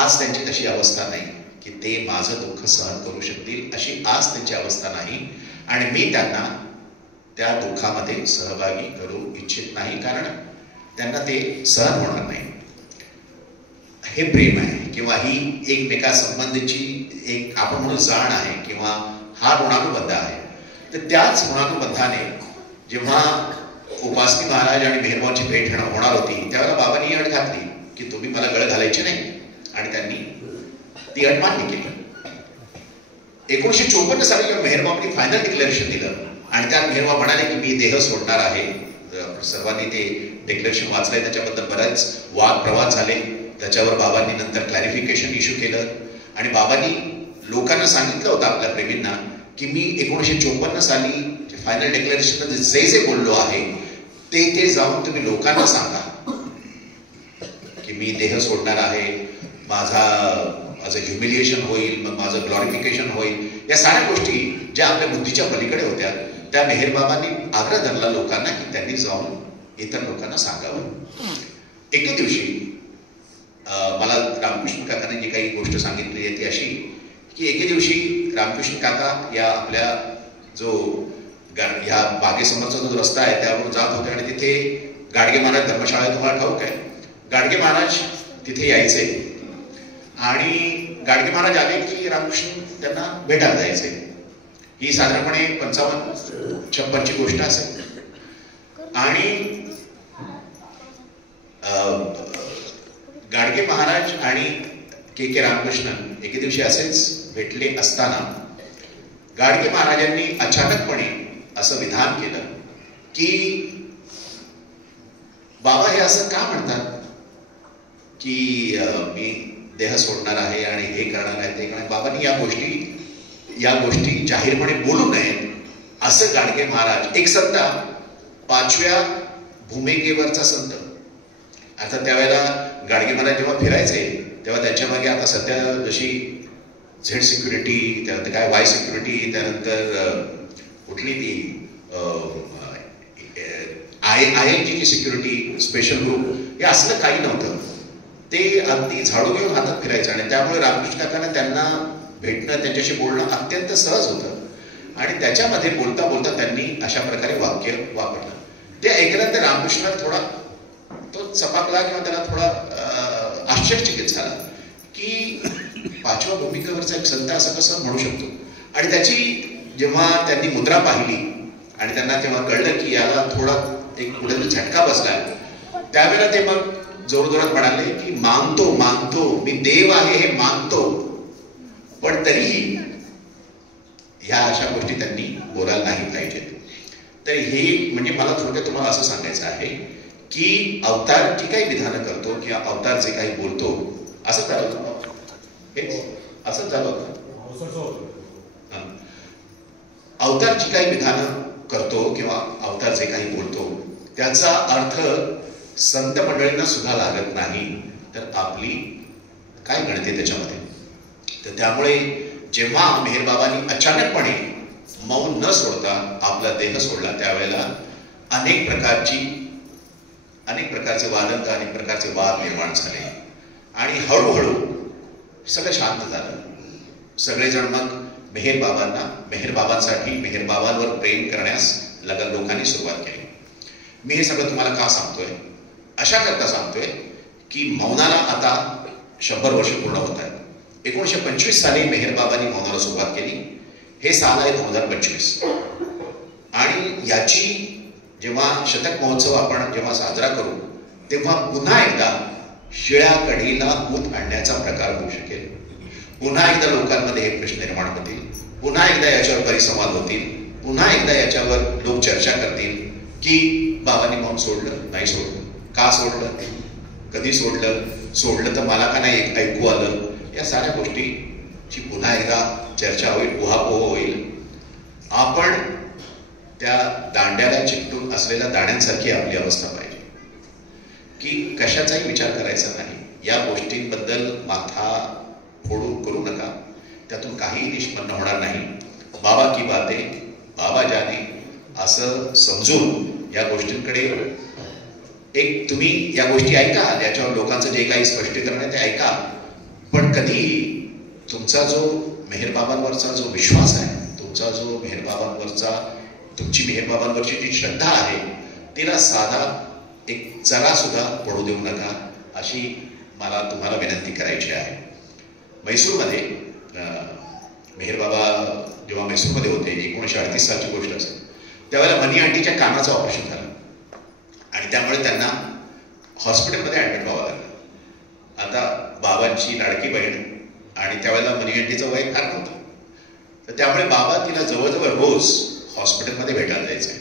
आज त्यांची तशी अवस्था नाही की ते माझं दुःख सहन करू शकतील, अशी आज त्यांची अवस्था नाही. आणि मी त्यांना त्या दुःखामध्ये सहभागी करू इच्छित नाही, कारण त्यांना ते सहन होणार नाही. हे प्रेम आहे किंवा ही एकमेकासंबंधीची एक आपण म्हणून जाण आहे किंवा हा ऋणानुबंध आहे. तर त्याच ऋणानुबंधाने जेव्हा उपासनी महाराज आणि मेहरबानची भेट होणार होती त्यावेळेला बाबांनी अट घातली की तुम्ही मला गळ घालायची नाही. आणि त्यांनी ती अट मान्य केली. 1954 साली जेव्हा मेहरबाबांनी फायनल डिक्लेरेशन दिलं आणि त्यात मेहरबा म्हणाले की मी देह सोडणार आहे. सर्वांनी ते डिक्लेरेशन वाचलंय, त्याच्याबद्दल बरेच वाद प्रवाद झाले. त्याच्यावर बाबांनी नंतर क्लॅरिफिकेशन इश्यू केलं. आणि बाबांनी लोकांना सांगितलं होतं आपल्या प्रेमींना की मी 1954 साली फायनल डिक्लेरेशन मध्ये जे जे बोललो आहे ते जाऊन तुम्ही लोकांना सांगा की मी देह सोडणार आहे, माझं ह्युमिलिएशन होईल, मग माझं ग्लॉरिफिकेशन होईल. या साऱ्या गोष्टी ज्या आपल्या बुद्धीच्या पलीकडे होत्या त्या मेहर बाबांनी आग्रह धरला लोकांना की त्यांनी जाऊन इतर लोकांना सांगावं. एके दिवशी मला रामकृष्ण काकाने जी काही गोष्ट सांगितली आहे ती अशी की एके दिवशी रामकृष्ण काका या आपल्या जो ह्या बागेसमोरचा जो रस्ता आहे त्यावरून जात होते आणि तिथे गाडगे महाराज धर्मशाळा, तुम्हाला ठाऊक आहे, गाडगे महाराज तिथे यायचे. आणि गाडगे महाराज आले की रामकृष्ण त्यांना भेटायला जायचे. ही साधारणपणे 55-56 गोष्ट असेल. आणि गाडगे महाराज आणि के रामकृष्णन एके दिवशी असेच भेटले असताना गाडगे महाराजांनी अचानकपणे असं विधान केलं की बाबा हे असं का म्हणतात की मी देह सोडणार आहे आणि हे करणार आहे ते करणार. बाबांनी या गोष्टी जाहीरपणे बोलू नयेत असं गाडगे महाराज, एक संत, 5व्या भूमिकेवरचा संत. आता त्यावेळेला गाडगे महाराज जेव्हा फिरायचे तेव्हा त्यांच्या मागे आता सध्या जशी झेड सिक्युरिटी, त्यानंतर काय वाय सिक्युरिटी, त्यानंतर कुठली ती ING सिक्युरिटी स्पेशल ग्रुप, हे असलं काही नव्हतं. ते अगदी झाडू घेऊन हातात फिरायचं आणि त्यामुळे रामकृष्ण काकांना त्यांना भेटणं, त्यांच्याशी बोलणं अत्यंत सहज होतं. आणि त्याच्यामध्ये बोलता बोलता त्यांनी अशा प्रकारे वाक्य वापरलं. ते ऐकल्यानंतर रामकृष्णाला थोडा तो चपाकला किंवा त्याला थोडा आश्चर्यचकित झाला की 5व्या भूमिकेवरचा एक संत असं कसं म्हणू शकतो. आणि त्याची जेव्हा त्यांनी मुद्रा पाहिली आणि त्यांना तेव्हा कळलं की याला थोडा एक पुढे झटका बसला, त्यावेळेला ते मग जोरजोरात म्हणाले की मानतो मी देव आहे हे मानतो, पण तरीही ह्या अशा गोष्टी त्यांनी बोलायला नाही पाहिजेत. तर हे म्हणजे मला थोडक्यात तुम्हाला असं सांगायचं आहे की अवतार जी काही विधानं करतो किंवा अवतार जे काही बोलतो असं झालं, असंच झालं होतं. अवतार जी काही विधानं करतो किंवा अवतार जे काही बोलतो त्याचा अर्थ संत मंडळींना सुद्धा लागत नाही, तर आपली काय गणते त्याच्यामध्ये. तर त्यामुळे जेव्हा मेहेरबाबांनी अचानकपणे मौन न सोडता आपला देह सोडला त्यावेळेला अनेक प्रकारचे वादंग, अनेक प्रकारचे वाद निर्माण झाले आणि हळूहळू सगळं शांत झालं. सगळेजण मग मेहेरबाबांसाठी, मेहेरबाबांवर प्रेम करण्यास लोकांनी सुरुवात केली. मी हे सगळं तुम्हाला का सांगतोय? अशा करता सांगतोय की मौनाला आता 100 वर्ष पूर्ण होत आहेत. 1925 साली मेहेरबाबांनी मौनाला सुरुवात केली. हे साल आहे 2025 आणि याची जेव्हा शतक महोत्सव आपण जेव्हा साजरा करू तेव्हा पुन्हा एकदा शिळ्या कढीला ऊत आणण्याचा प्रकार होऊ शकेल. पुन्हा एकदा लोकांमध्ये हे प्रश्न निर्माण होतील, पुन्हा एकदा याच्यावर परिसंवाद होतील, पुन्हा एकदा याच्यावर लोक चर्चा करतील की बाबांनी मौन सोडलं, नाही सोडलं, का सोडलं, कधी सोडलं तर मला का नाही ऐकू आलं. या साऱ्या गोष्टीची पुन्हा एकदा चर्चा होईल, उहापोह होईल. आपण त्या दांड्याला चिकटून असलेल्या दाण्यांसारखी आपली अवस्था पाहिजे की कशाचाही विचार करायचा नाही. या गोष्टींबद्दल माथा फोडू करू नका, त्यातून काहीही निष्पन्न होणार नाही. बाबा की बाते बाबा जाने असं समजून या गोष्टींकडे एक तुम्ही या गोष्टी ऐका, याच्यावर लोकांचं जे काही स्पष्टीकरण आहे ते ऐका, पण कधी तुमचा जो मेहेरबाबांवरचा जो विश्वास आहे, तुमचा जो तुमची मेहेरबाबांवरची जी श्रद्धा आहे तिला साधा एक जरा सुद्धा पडू देऊ नका, अशी मला तुम्हाला विनंती करायची आहे. मैसूरमध्ये मेहेरबाबा जेव्हा मैसूरमध्ये होते, 1938 सालची गोष्ट असेल, त्यावेळेला मनी आंटीच्या कानाचं ऑपरेशन झालं आणि त्यामुळे त्यांना हॉस्पिटलमध्ये ॲडमिट व्हावं लागलं. आता बाबांची लाडकी बहीण आणि त्यावेळेला मनी आंटीचं वय फार नव्हतं, तर त्यामुळे बाबा तिला जवळजवळ रोज हॉस्पिटलमध्ये भेटायला जायचे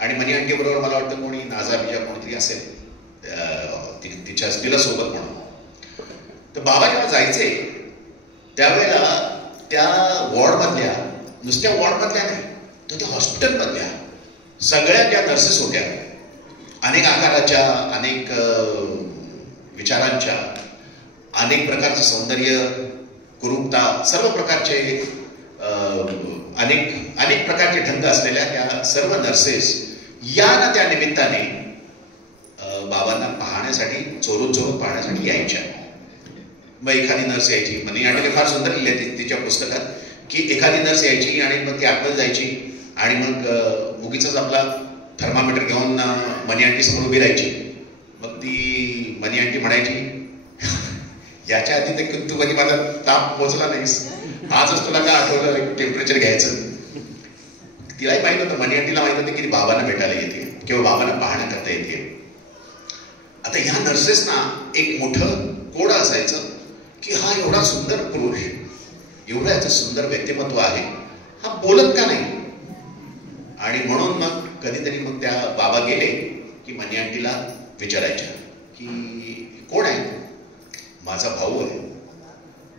आणि मनी आंटी बरोबर मला वाटतं कोणी नाझा बिजा कोणीतरी असेल तिला सोबत म्हणून. तर बाबा जेव्हा जायचे त्यावेळेला त्या वॉर्डमधल्या, नुसत्या वॉर्डमधल्या नाही तर त्या हॉस्पिटलमधल्या सगळ्या ज्या नर्सेस होत्या, अनेक आकाराच्या, अनेक विचारांच्या, अनेक प्रकारचं सौंदर्य, कुरूपता, सर्व प्रकारचे अनेक प्रकारचे ढंग असलेल्या त्या सर्व नर्सेस या ना त्या निमित्ताने बाबांना पाहण्यासाठी, चोरून पाहण्यासाठी यायच्या. मग एखादी नर्स यायची, मनी आंटीने फार सुंदर लिहिले तिच्या पुस्तकात की एखादी नर्स यायची आणि मग ती आतमध्ये जायची आणि मग उगीच आपला थर्मामीटर घेऊन मनी आंटी समोर उभी राहायची. मग ती मनी आंटी म्हणायची, याच्या आधी तर तू कधी माझा ताप पोचला नाहीस, आजच तुला काय आठवलं टेम्परेचर घ्यायचं. तिलाही माहित होतं, मनी आंटीला माहित होतं की ती बाबांना भेटायला येते किंवा बाबांना पाहण्याकरता येते. आता ह्या नर्सेसना एक मोठं कोड असायचं की हा एवढा सुंदर पुरुष, एवढं याचं सुंदर व्यक्तिमत्व आहे हा बोलत का नाही? आणि म्हणून मग कधीतरी मग त्या बाबा गेले की मनी आंटीला विचारायच्या की कोण आहे? माझा भाऊ आहे.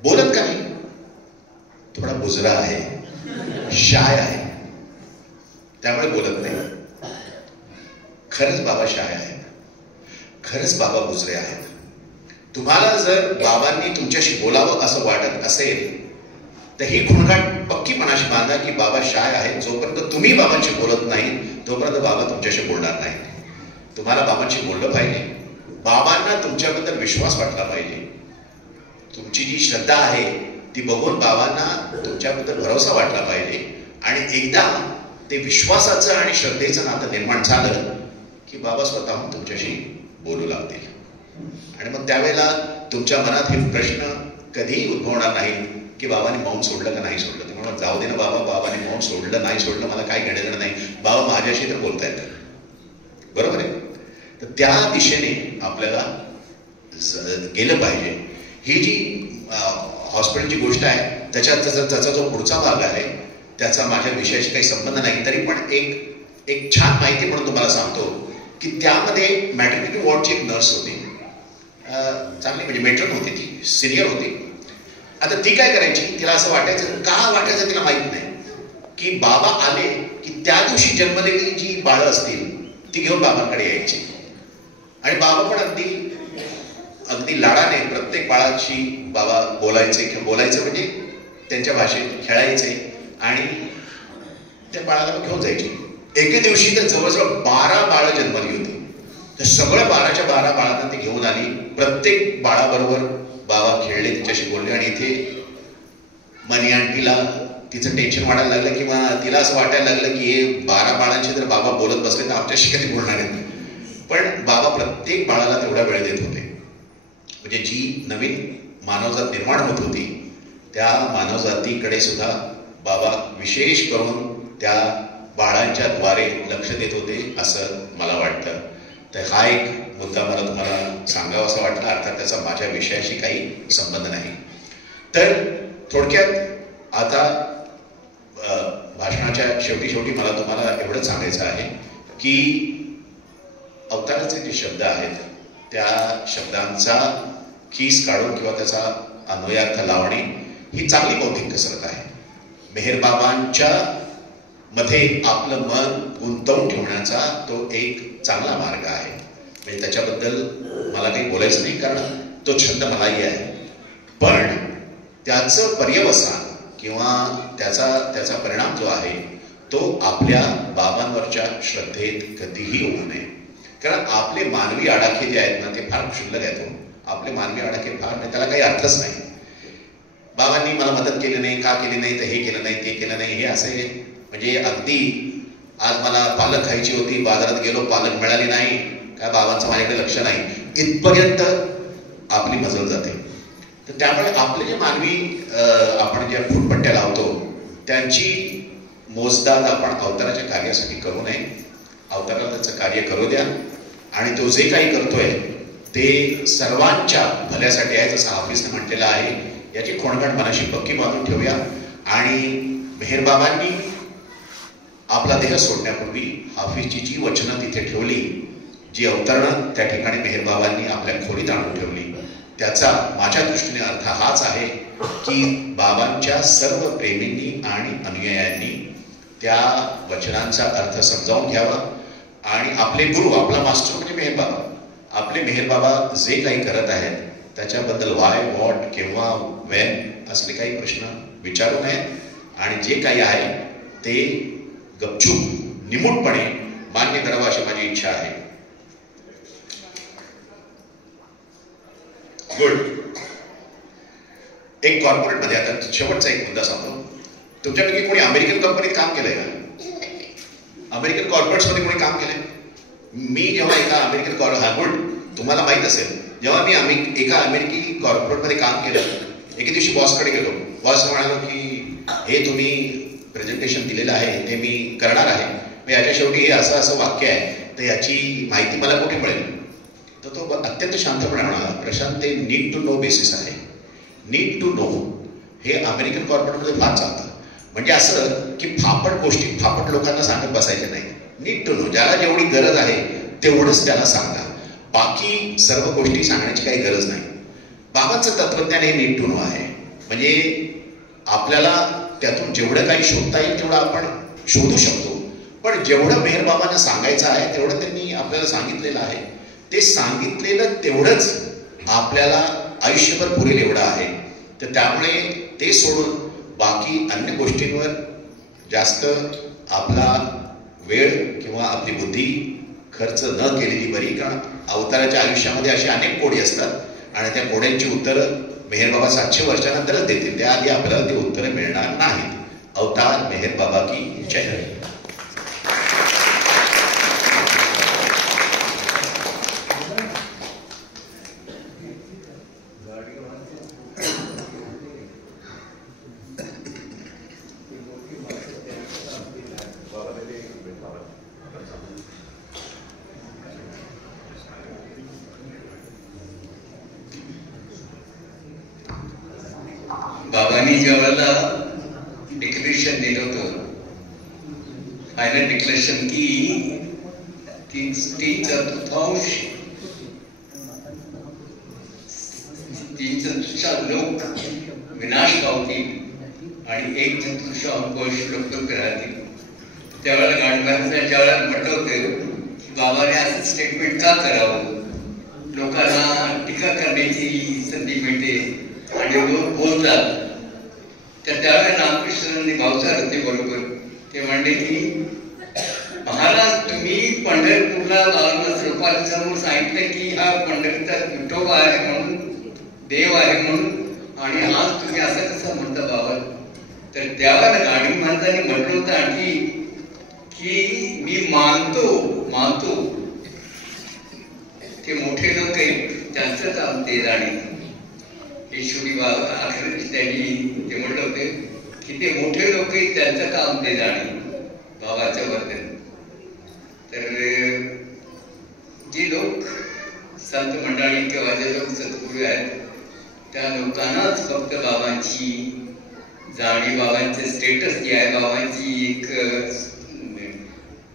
बोलत का नाही? थोडा बुजरा आहे, शाय आहे, त्यामुळे बोलत नाही. खरंच बाबा शाय आहेत, खरंच बाबा बुजरे आहेत. तुम्हाला जर बाबांनी तुमच्याशी बोलावं असं वाटत असेल तर ही खुणगाट पक्कीपणाशी बांधा की बाबा शाय आहेत. जोपर्यंत तुम्ही बाबांशी बोलत नाही तोपर्यंत बाबा तुमच्याशी बोलणार नाहीत. तुम्हाला बाबांशी बोललं पाहिजे. बाबांना तुमच्याबद्दल विश्वास वाटला पाहिजे. तुमची जी श्रद्धा आहे ती बघून बाबांना तुमच्याबद्दल भरोसा वाटला पाहिजे. आणि एकदा ते विश्वासाचं आणि श्रद्धेचं नातं निर्माण झालं की बाबा स्वतःहून तुमच्याशी बोलू लागतील. आणि मग त्यावेळेला तुमच्या मनात हे प्रश्न कधीही उद्भवणार नाही की बाबाने मौन सोडलं का नाही सोडलं. तुम्हाला जाऊ दे ना बाबा, बाबाने मौन सोडलं नाही सोडलं मला काय घेणं देणं नाही, बाबा माझ्याशी तर बोलता येतं. बरोबर आहे. तर त्या दिशेने आपल्याला गेलं पाहिजे. ही जी हॉस्पिटलची गोष्ट आहे त्याचा जो पुढचा भाग आहे त्याचा माझ्या विषयाशी काही संबंध नाही. तरी पण एक छान माहिती म्हणून तुम्हाला सांगतो की त्यामध्ये मॅटर्निटी वॉर्डची एक नर्स होती, चांगली म्हणजे मेट्रन होती, ती सिनियर होती. आता ती काय करायची, तिला असं वाटायचं, का वाटायचं तिला माहित नाही, की बाबा आले की त्या दिवशी जन्मलेली जी बाळं असतील ती घेऊन बाबांकडे यायची. आणि बाबा पण अगदी लाडाने प्रत्येक बाळाशी बाबा बोलायचे म्हणजे त्यांच्या भाषेत खेळायचे आणि त्या बाळाला घेऊन जायचे. एके दिवशी तर जवळजवळ 12 बाळं जन्मली होती. तर सगळ्या 12च्या 12 बाळांना ती घेऊन आली. प्रत्येक बाळाबरोबर बाबा खेळले, तिच्याशी बोलले. आणि इथे मनी आंटीला तिचं टेन्शन वाढायला लागलं किंवा तिला असं वाटायला लागलं की हे 12 बाळांशी जर बाबा बोलत बसले तर आमच्याशी कधी बोलणार आहेत. पण बाबा प्रत्येक बाळाला तेवढा वेळ देत होते. म्हणजे जी नवीन मानवजात निर्माण होत होती त्या मानवजातीकडे सुद्धा बाबा विशेष करून त्या बाळांच्या द्वारे लक्ष देत होते असं मला वाटतं. तर हा एक मुद्दा मला तुम्हाला सांगावा असा वाटला. अर्थात त्याचा माझ्या विषयाशी काही संबंध नाही. तर थोडक्यात आता भाषणाच्या शेवटी मला तुम्हाला एवढंच सांगायचं आहे की अवताराचे जे शब्द आहेत त्या शब्दांचा खीस काढून किंवा त्याचा अन्वयार्थ लावणे ही चांगली बौद्धिक कसरत आहे. मेहरबाबांच्या मध्ये आपलं मन गुंतवून ठेवण्याचा तो एक चांगला मार्ग आहे. म्हणजे त्याच्याबद्दल मला काही बोलायचं नाही कारण तो छंद मलाही आहे. पण त्याचं पर्यवसान किंवा त्याचा परिणाम जो आहे तो आपल्या बाबांवरच्या श्रद्धेत कधीही होऊ नये. कारण आपले मानवी आडाखे जे आहेत ना ते फार क्षुल्लक आहेत. आपले मानवी आडाखे फार नाही, त्याला काही अर्थच नाही. बाबांनी मला मदत केली नाही, का केली नाही, तर हे केलं नाही ते केलं नाही, हे असे म्हणजे अगदी आज मला पालक खायची होती, बाजारात गेलो पालक मिळाली नाही, काय बाबांचं माझ्याकडे लक्ष नाही, इथपर्यंत आपली मजल जाते. तर त्यामुळे आपले जे मानवी आपण ज्या फुटपट्ट्या लावतो त्यांची मोजदाद आपण अवताराच्या कार्यासाठी करू नये. अवताराला त्याचं कार्य करू द्या आणि तो जे काही करतोय ते सर्वांच्या भल्यासाठी आहे जसं हाफिजने म्हटलेलं आहे. याची खोणगाट मनाशी पक्की बांधून ठेवूया. आणि मेहरबाबांनी आपला देह सोडण्यापूर्वी हाफिजची जी वचनं तिथे ठेवली, जी अवतरणं त्या ठिकाणी मेहरबाबांनी आपल्या खोलीत आणून ठेवली, त्याचा माझ्या दृष्टीने अर्थ हाच आहे की बाबांच्या सर्व प्रेमींनी आणि अनुयायांनी त्या वचनांचा अर्थ समजावून घ्यावा. आणि आपले गुरु, आपला मास्टर म्हणजे मेहरबाबा, आपले मेहरबाबा जे काही करत आहेत त्याच्याबद्दल वाय, व्हॉट, केव्हा, वेन असले काही प्रश्न विचारू नयेत आणि जे काही आहे ते गपचूप निमूटपणे मान्य करावं अशी माझी इच्छा आहे. गुड. एक कॉर्पोरेटमध्ये आता शेवटचा एक मुद्दा सांगतो. तुमच्यापैकी कोणी अमेरिकन कंपनीत काम केलंय का? अमेरिकन कॉर्पोरेट्समध्ये कोणी काम केलंय? मी जेव्हा एका अमेरिकन गुड, तुम्हाला माहित असेल, जेव्हा मी एका अमेरिकी कॉर्पोरेटमध्ये काम केलं, एके दिवशी बॉसकडे गेलो. बॉस म्हणालो की हे तुम्ही प्रेझेंटेशन दिलेलं आहे ते मी करणार आहे, मग याच्या शेवटी हे असं असं वाक्य आहे, तर याची माहिती मला कुठे मिळेल? तर तो अत्यंत शांतपणे म्हणाला, प्रशांत ते नीड टू नो बेसिस आहे. नीड टू नो हे अमेरिकन कॉर्पोरेटमध्ये फार चालतं. म्हणजे असं की फापट लोकांना सांगत बसायचे नाही. नीट टू नो, ज्याला जेवढी गरज आहे तेवढंच त्याला सांगा, बाकी सर्व गोष्टी सांगण्याची काही गरज नाही. बाबांचं तत्वज्ञान हे नीट टू नो आहे. म्हणजे आपल्याला त्यातून जेवढं काही शोधता येईल तेवढं आपण शोधू शकतो, पण जेवढं मेहर बाबांना सांगायचं आहे तेवढं त्यांनी आपल्याला सांगितलेलं आहे. ते सांगितलेलं तेवढंच आपल्याला आयुष्यभर पुरेल एवढं आहे. तर त्यामुळे ते सोडून बाकी अन्य गोष्टींवर जास्त आपला वेळ किंवा आपली बुद्धी खर्च न केलेली बरी. कारण अवताराच्या आयुष्यामध्ये अशी अनेक कोडी असतात आणि त्या कोड्यांची उत्तरं मेहर बाबा 700 वर्षानंतरच देतील. त्याआधी आपल्याला ती उत्तरं मिळणार नाहीत. अवतार मेहर बाबा की जय. बाबांनी जेव्हा डिक्लेरेशन दिलं होतं, फायनल डिक्लेरेशन की 3 चतुर्थांश लोक विनाश पावतील आणि 1 चतुर्थांश लोक राहतील. त्यावेळेला गाडवांच्या ज्यावेळेला म्हटलं होतं की बाबाने असं स्टेटमेंट का करावं, लोकांना टीका करण्याची संधी मिळते आणि लोक बोलतात. तर त्यावेळेला रामकृष्णांनी भावसार होते बरोबर. ते म्हणले की महाराज, तुम्ही पंढरपूरला बाळासाहेबांसमोर सांगितलं की हा पंढरीचा विठोबा आहे म्हणून, देव आहे म्हणून, आणि आज तुम्ही असं कसं म्हणता बाबा. तर त्यावेळेला गाडी महाराजांनी म्हटलं होतं आणखी की मी मानतो ते मोठे लोक आहेत त्यांचं काम ते जाणे. ईश्वरी बाबा अखेर त्यांनी ते म्हटलं होते की ते मोठे लोक आहेत त्यांचं काम ते जाणे बाबाचं वर्तन. तर जे लोक संत मंडळी किंवा जे लोक सद्गुरू आहेत त्या लोकांनाच फक्त बाबांची जाणीव, बाबांचे स्टेटस जे आहे, बाबांची एक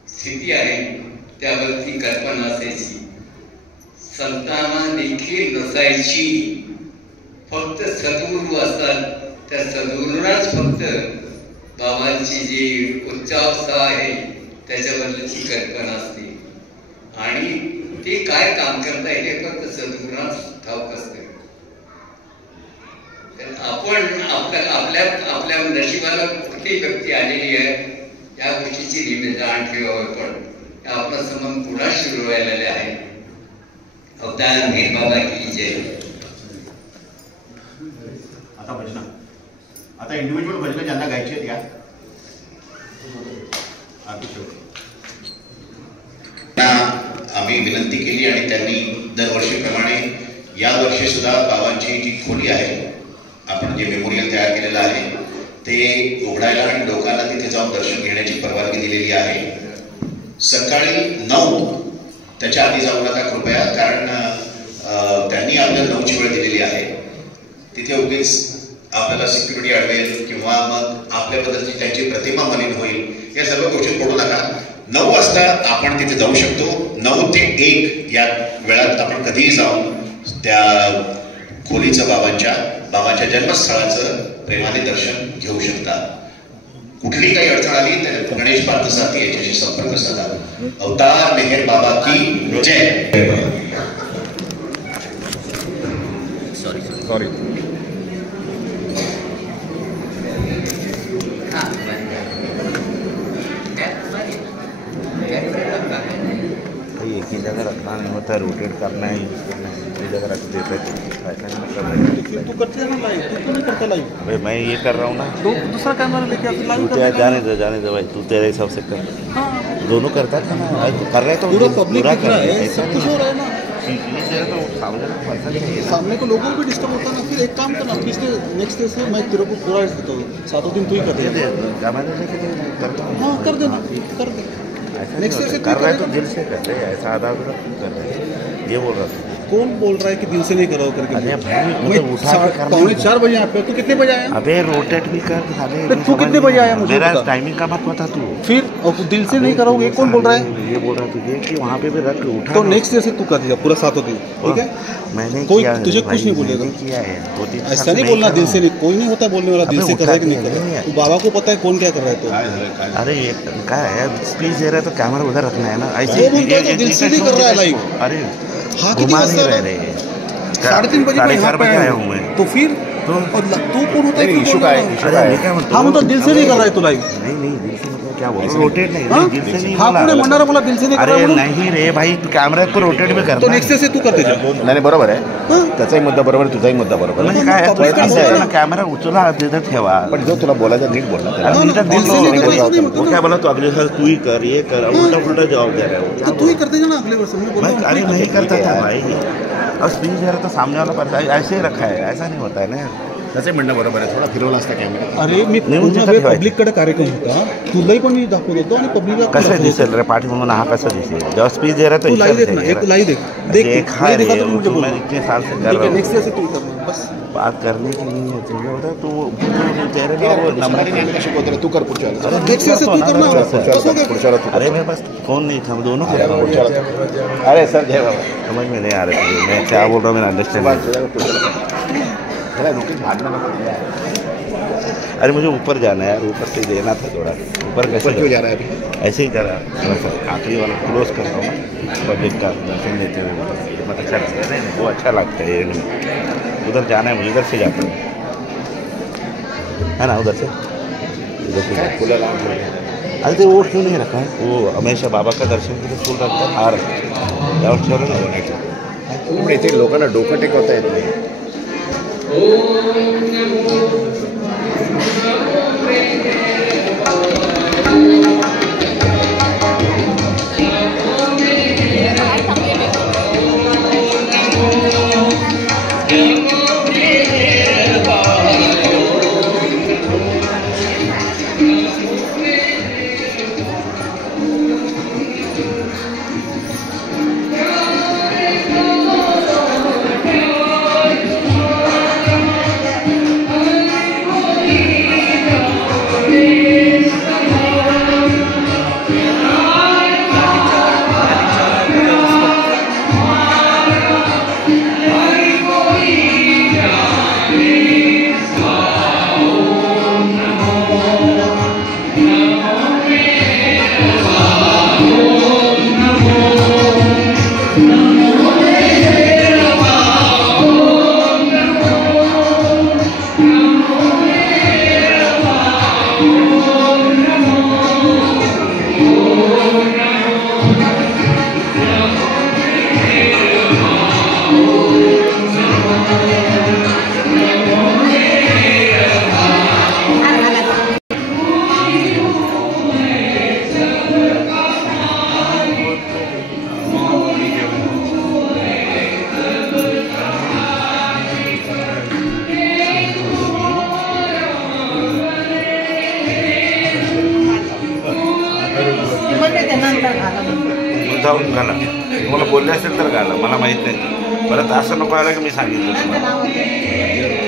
स्थिती आहे त्यावरती कल्पना असायची. संतांना देखील नसायची. फक्त सद्गुरू असतात, त्या सद्गुरूंनाच फक्त बाबांची जी उच्चावस्था आहे त्याच्याबद्दलची कल्पना असते आणि ते काय काम करता येते फक्त सद्गुरूंनाच ठाऊक असते. तर आपण आपल्या नशिबाला कुठली व्यक्ती आलेली आहे या गोष्टीची नेहमी जाण ठेवावी. पण आपला संबंध पुन्हा सुरू व्हायला आहे. अवतार मेहर बाबा की जय. आता भजन, आता इंडिव्हिज्युअल भजनं ज्यांना गायची आहेत या आम्ही विनंती केली आणि त्यांनी दरवर्षीप्रमाणे यावर्षी सुद्धा बाबांची जी खोली आहे, आपण जे मेमोरियल तयार केलेलं आहे ते उघडायला आणि लोकांना तिथे जाऊन दर्शन घेण्याची परवानगी दिलेली आहे. सकाळी 9, त्याच्या आधी जाऊ नका कृपया, कारण त्यांनी आपल्याला 9ची वेळ दिलेली आहे. तिथे उगीच आपल्याला सिक्युरिटी अडवेल किंवा मग आपल्याबद्दलची त्यांची प्रतिमा मलिन होईल, या सर्व गोष्टी पडू नका. 9 वाजता आपण तिथे जाऊ शकतो. 9 ते 1 या वेळात आपण कधीही जाऊन त्या खोलीचं बाबांच्या जन्मस्थळाचं प्रेमाने दर्शन घेऊ शकता. कुठली काही अडचण आली तर गणेश पार्थसारथी याच्याशी संपर्क साधा. अवतार मेहर बाबा की जय. सॉरी एक ही जगह रखना नहीं होता, रोटेट करना है, यूज करना है, एक जगह रख देते थे. ऐसा नहीं करना. तू करते है ना लाइव, तू नहीं करता लाइव. भाई मैं ये कर रहा हूँ ना. तो दूसरा कैमरा लेके आप लाइव तू जाने दे भाई, तू तेरे हिसाब से कर. हाँ दोनों करता था ना भाई, तू कर रहे तो पूरा पब्लिक पूरा दिख रहा है, ऐसा सब कुछ हो रहा है ना. तो सामने पर्सन चाहिए ना. सामने को लोगों को भी डिस्टर्ब होता है ना. फिर एक काम करना, पिछले नेक्स्ट डे से मैं तेरे को पूरा देता हूँ. 7 दिन तू ही कर दे. जमाने लेके करता हूँ. हाँ कर देना, कर दे. ऐसा नहीं होता. कर रहा है तो दिल से कर रहे, ऐसा आधा कर रहे, ये बोल रहा था. कौन बोल रहा है कि दिल से नहीं करो करके? अरे भाई मैं मतलब उठा के करना 3:45 बजे यहाँ पे, तू कितने बजे आया? अबे रोटेट भी कर साले। तो तू कितने बजे आया मुझे मेरा बता। टाइमिंग का मत बता तू। फिर और तू दिल से नहीं करोगे कौन बोल रहा है? ये बोल रहा तुझे कि वहाँ पे भी रख उठा। तो नेक्स्ट डे से तू कर दिया पूरा 7 दिन, ठीक है? मैंने कोई किया है तुझे भाई, कुछ नहीं बोलेगा। मैंने किया है 2-3 साल ऐसा से नहीं मैं बोलना कर दिल रहा से हूँ। नहीं, कोई नहीं होता बोलने वाला दिल अबे से कर रहा है कि नहीं उठा कर के रहा है। नहीं तू बाबा को पता है कौन क्या कर रहा है तो। अरे ये क्या है, स्पीच दे रहा है तो कैमरा उधर रखना है ना। ऐसे वो बोलता है तो दिल से नहीं कर रहा है लाइव। अरे हाँ कितनी घुमा बजे नहीं आ रह रहा रहे है? हैं। 3:30 बजे मैं यहाँ 4:30 पे बजे आया आया हूँ हूँ मैं। तो फिर तो और तू कौन होता है? नहीं, क्यों इशू बोल का रहा है, है? इशू अरे मैं क्या बोलता हाँ हूँ? मतलब दिल से नहीं कर रहा है तू लाइव। नहीं दिल से मतलब क्या बोल रहा हूँ? रोटेट नहीं हाँ? दिल से नहीं हाँ बोला। तूने मंडारा बोला दिल से नहीं कर रहा अरे है। नहीं रे भाई, तू कैमरा को रोटेट भी करना तो नेक्स्ट डे से तू करते जा। नाही बरोबर आहे, त्याचाही मुद्दा बरोबर, तुझाही मुद्दा बरोबर आहे. म्हणजे काय public प्रयत्न कडे आहे बोला ना, कॅमेरा उचला तिथं ठेवा. पण जो तुला बोलायचा नीट बोलला त्याला. अरे नीट दिल से नहीं करना, ऐसा नहीं वो क्या बोला तू अगले साल तू ही कर, ये कर, उल्टा पुल्टा जवाब दे रहा है तो वो. तू ही करते जा ना अगले वर्ष में। मैं अरे नहीं करता था भाई, और स्पीच दे रहा था सामने वाला पर ऐसे ही रखा है, ऐसा नहीं होता है ना. त्याचंही म्हणणं बरोबर आहे, थोडा फिरवला असता कॅमेरा. अरे मी पूर्ण वेळ पब्लिककडे कार्यक्रम होता, तुलाही पण मी दाखवत होतो आणि पब्लिकला कसं दिसेल रे पाठी म्हणून हा कसं दिसेल जेव्हा स्पीच दे रहा तो तू लाईव्ह देख ना, एक लाईव्ह देख देखा नहीं रे देखा तो मुझे बोल। मैं इतने साल से कर ठीक रहा है हूँ. नेक्स्ट डे से तू करना बस। बात करने की नहीं है, तुझे होता है तू तेरे लिए वो नंबर नाही शिकवतो, तू कर पुढच्या वेळेला. अरे नेक्स्ट डे से तू करना कसं काय? पुढच्या वेळेला तू. अरे मेरे पास फोन नहीं था, हम दोनों कर रहे पुढच्या हैं. वेळेला. अरे सर जय बाबा. समझ में नहीं आ रहा तुझे मैं क्या बोल रहा हूँ, मेरा अंडरस्टैंड. अरे रुकिस भागना नको. अरे मुझे ऊपर जाना है यार, ऊपर से देना था थोड़ा. ऊपर कैसे क्यों जा रहा है अभी? ऐसे ही जा रहा थोड़ा सा आखिरी वाला क्लोज कर रहा हूँ, पब्लिक का दर्शन देते हुए. मतलब अच्छा लगता है. नहीं वो अच्छा लगता है. उधर जाना है मुझे, इधर से जाता हूँ है ना, उधर से फुलं लावून. अरे तो वो क्यों नहीं रखा है, वो हमेशा बाबा का दर्शन के लिए फूल रखता है, हार त्यावर ठेवलं ना. पण इथे लोकांना डोकं टेकवता येत नाही. मुद्दाहून घाला, तुम्हाला बोलले असेल तर घाला, मला माहीत नाही. परत असं नको आलं की मी सांगितलं तुम्हाला.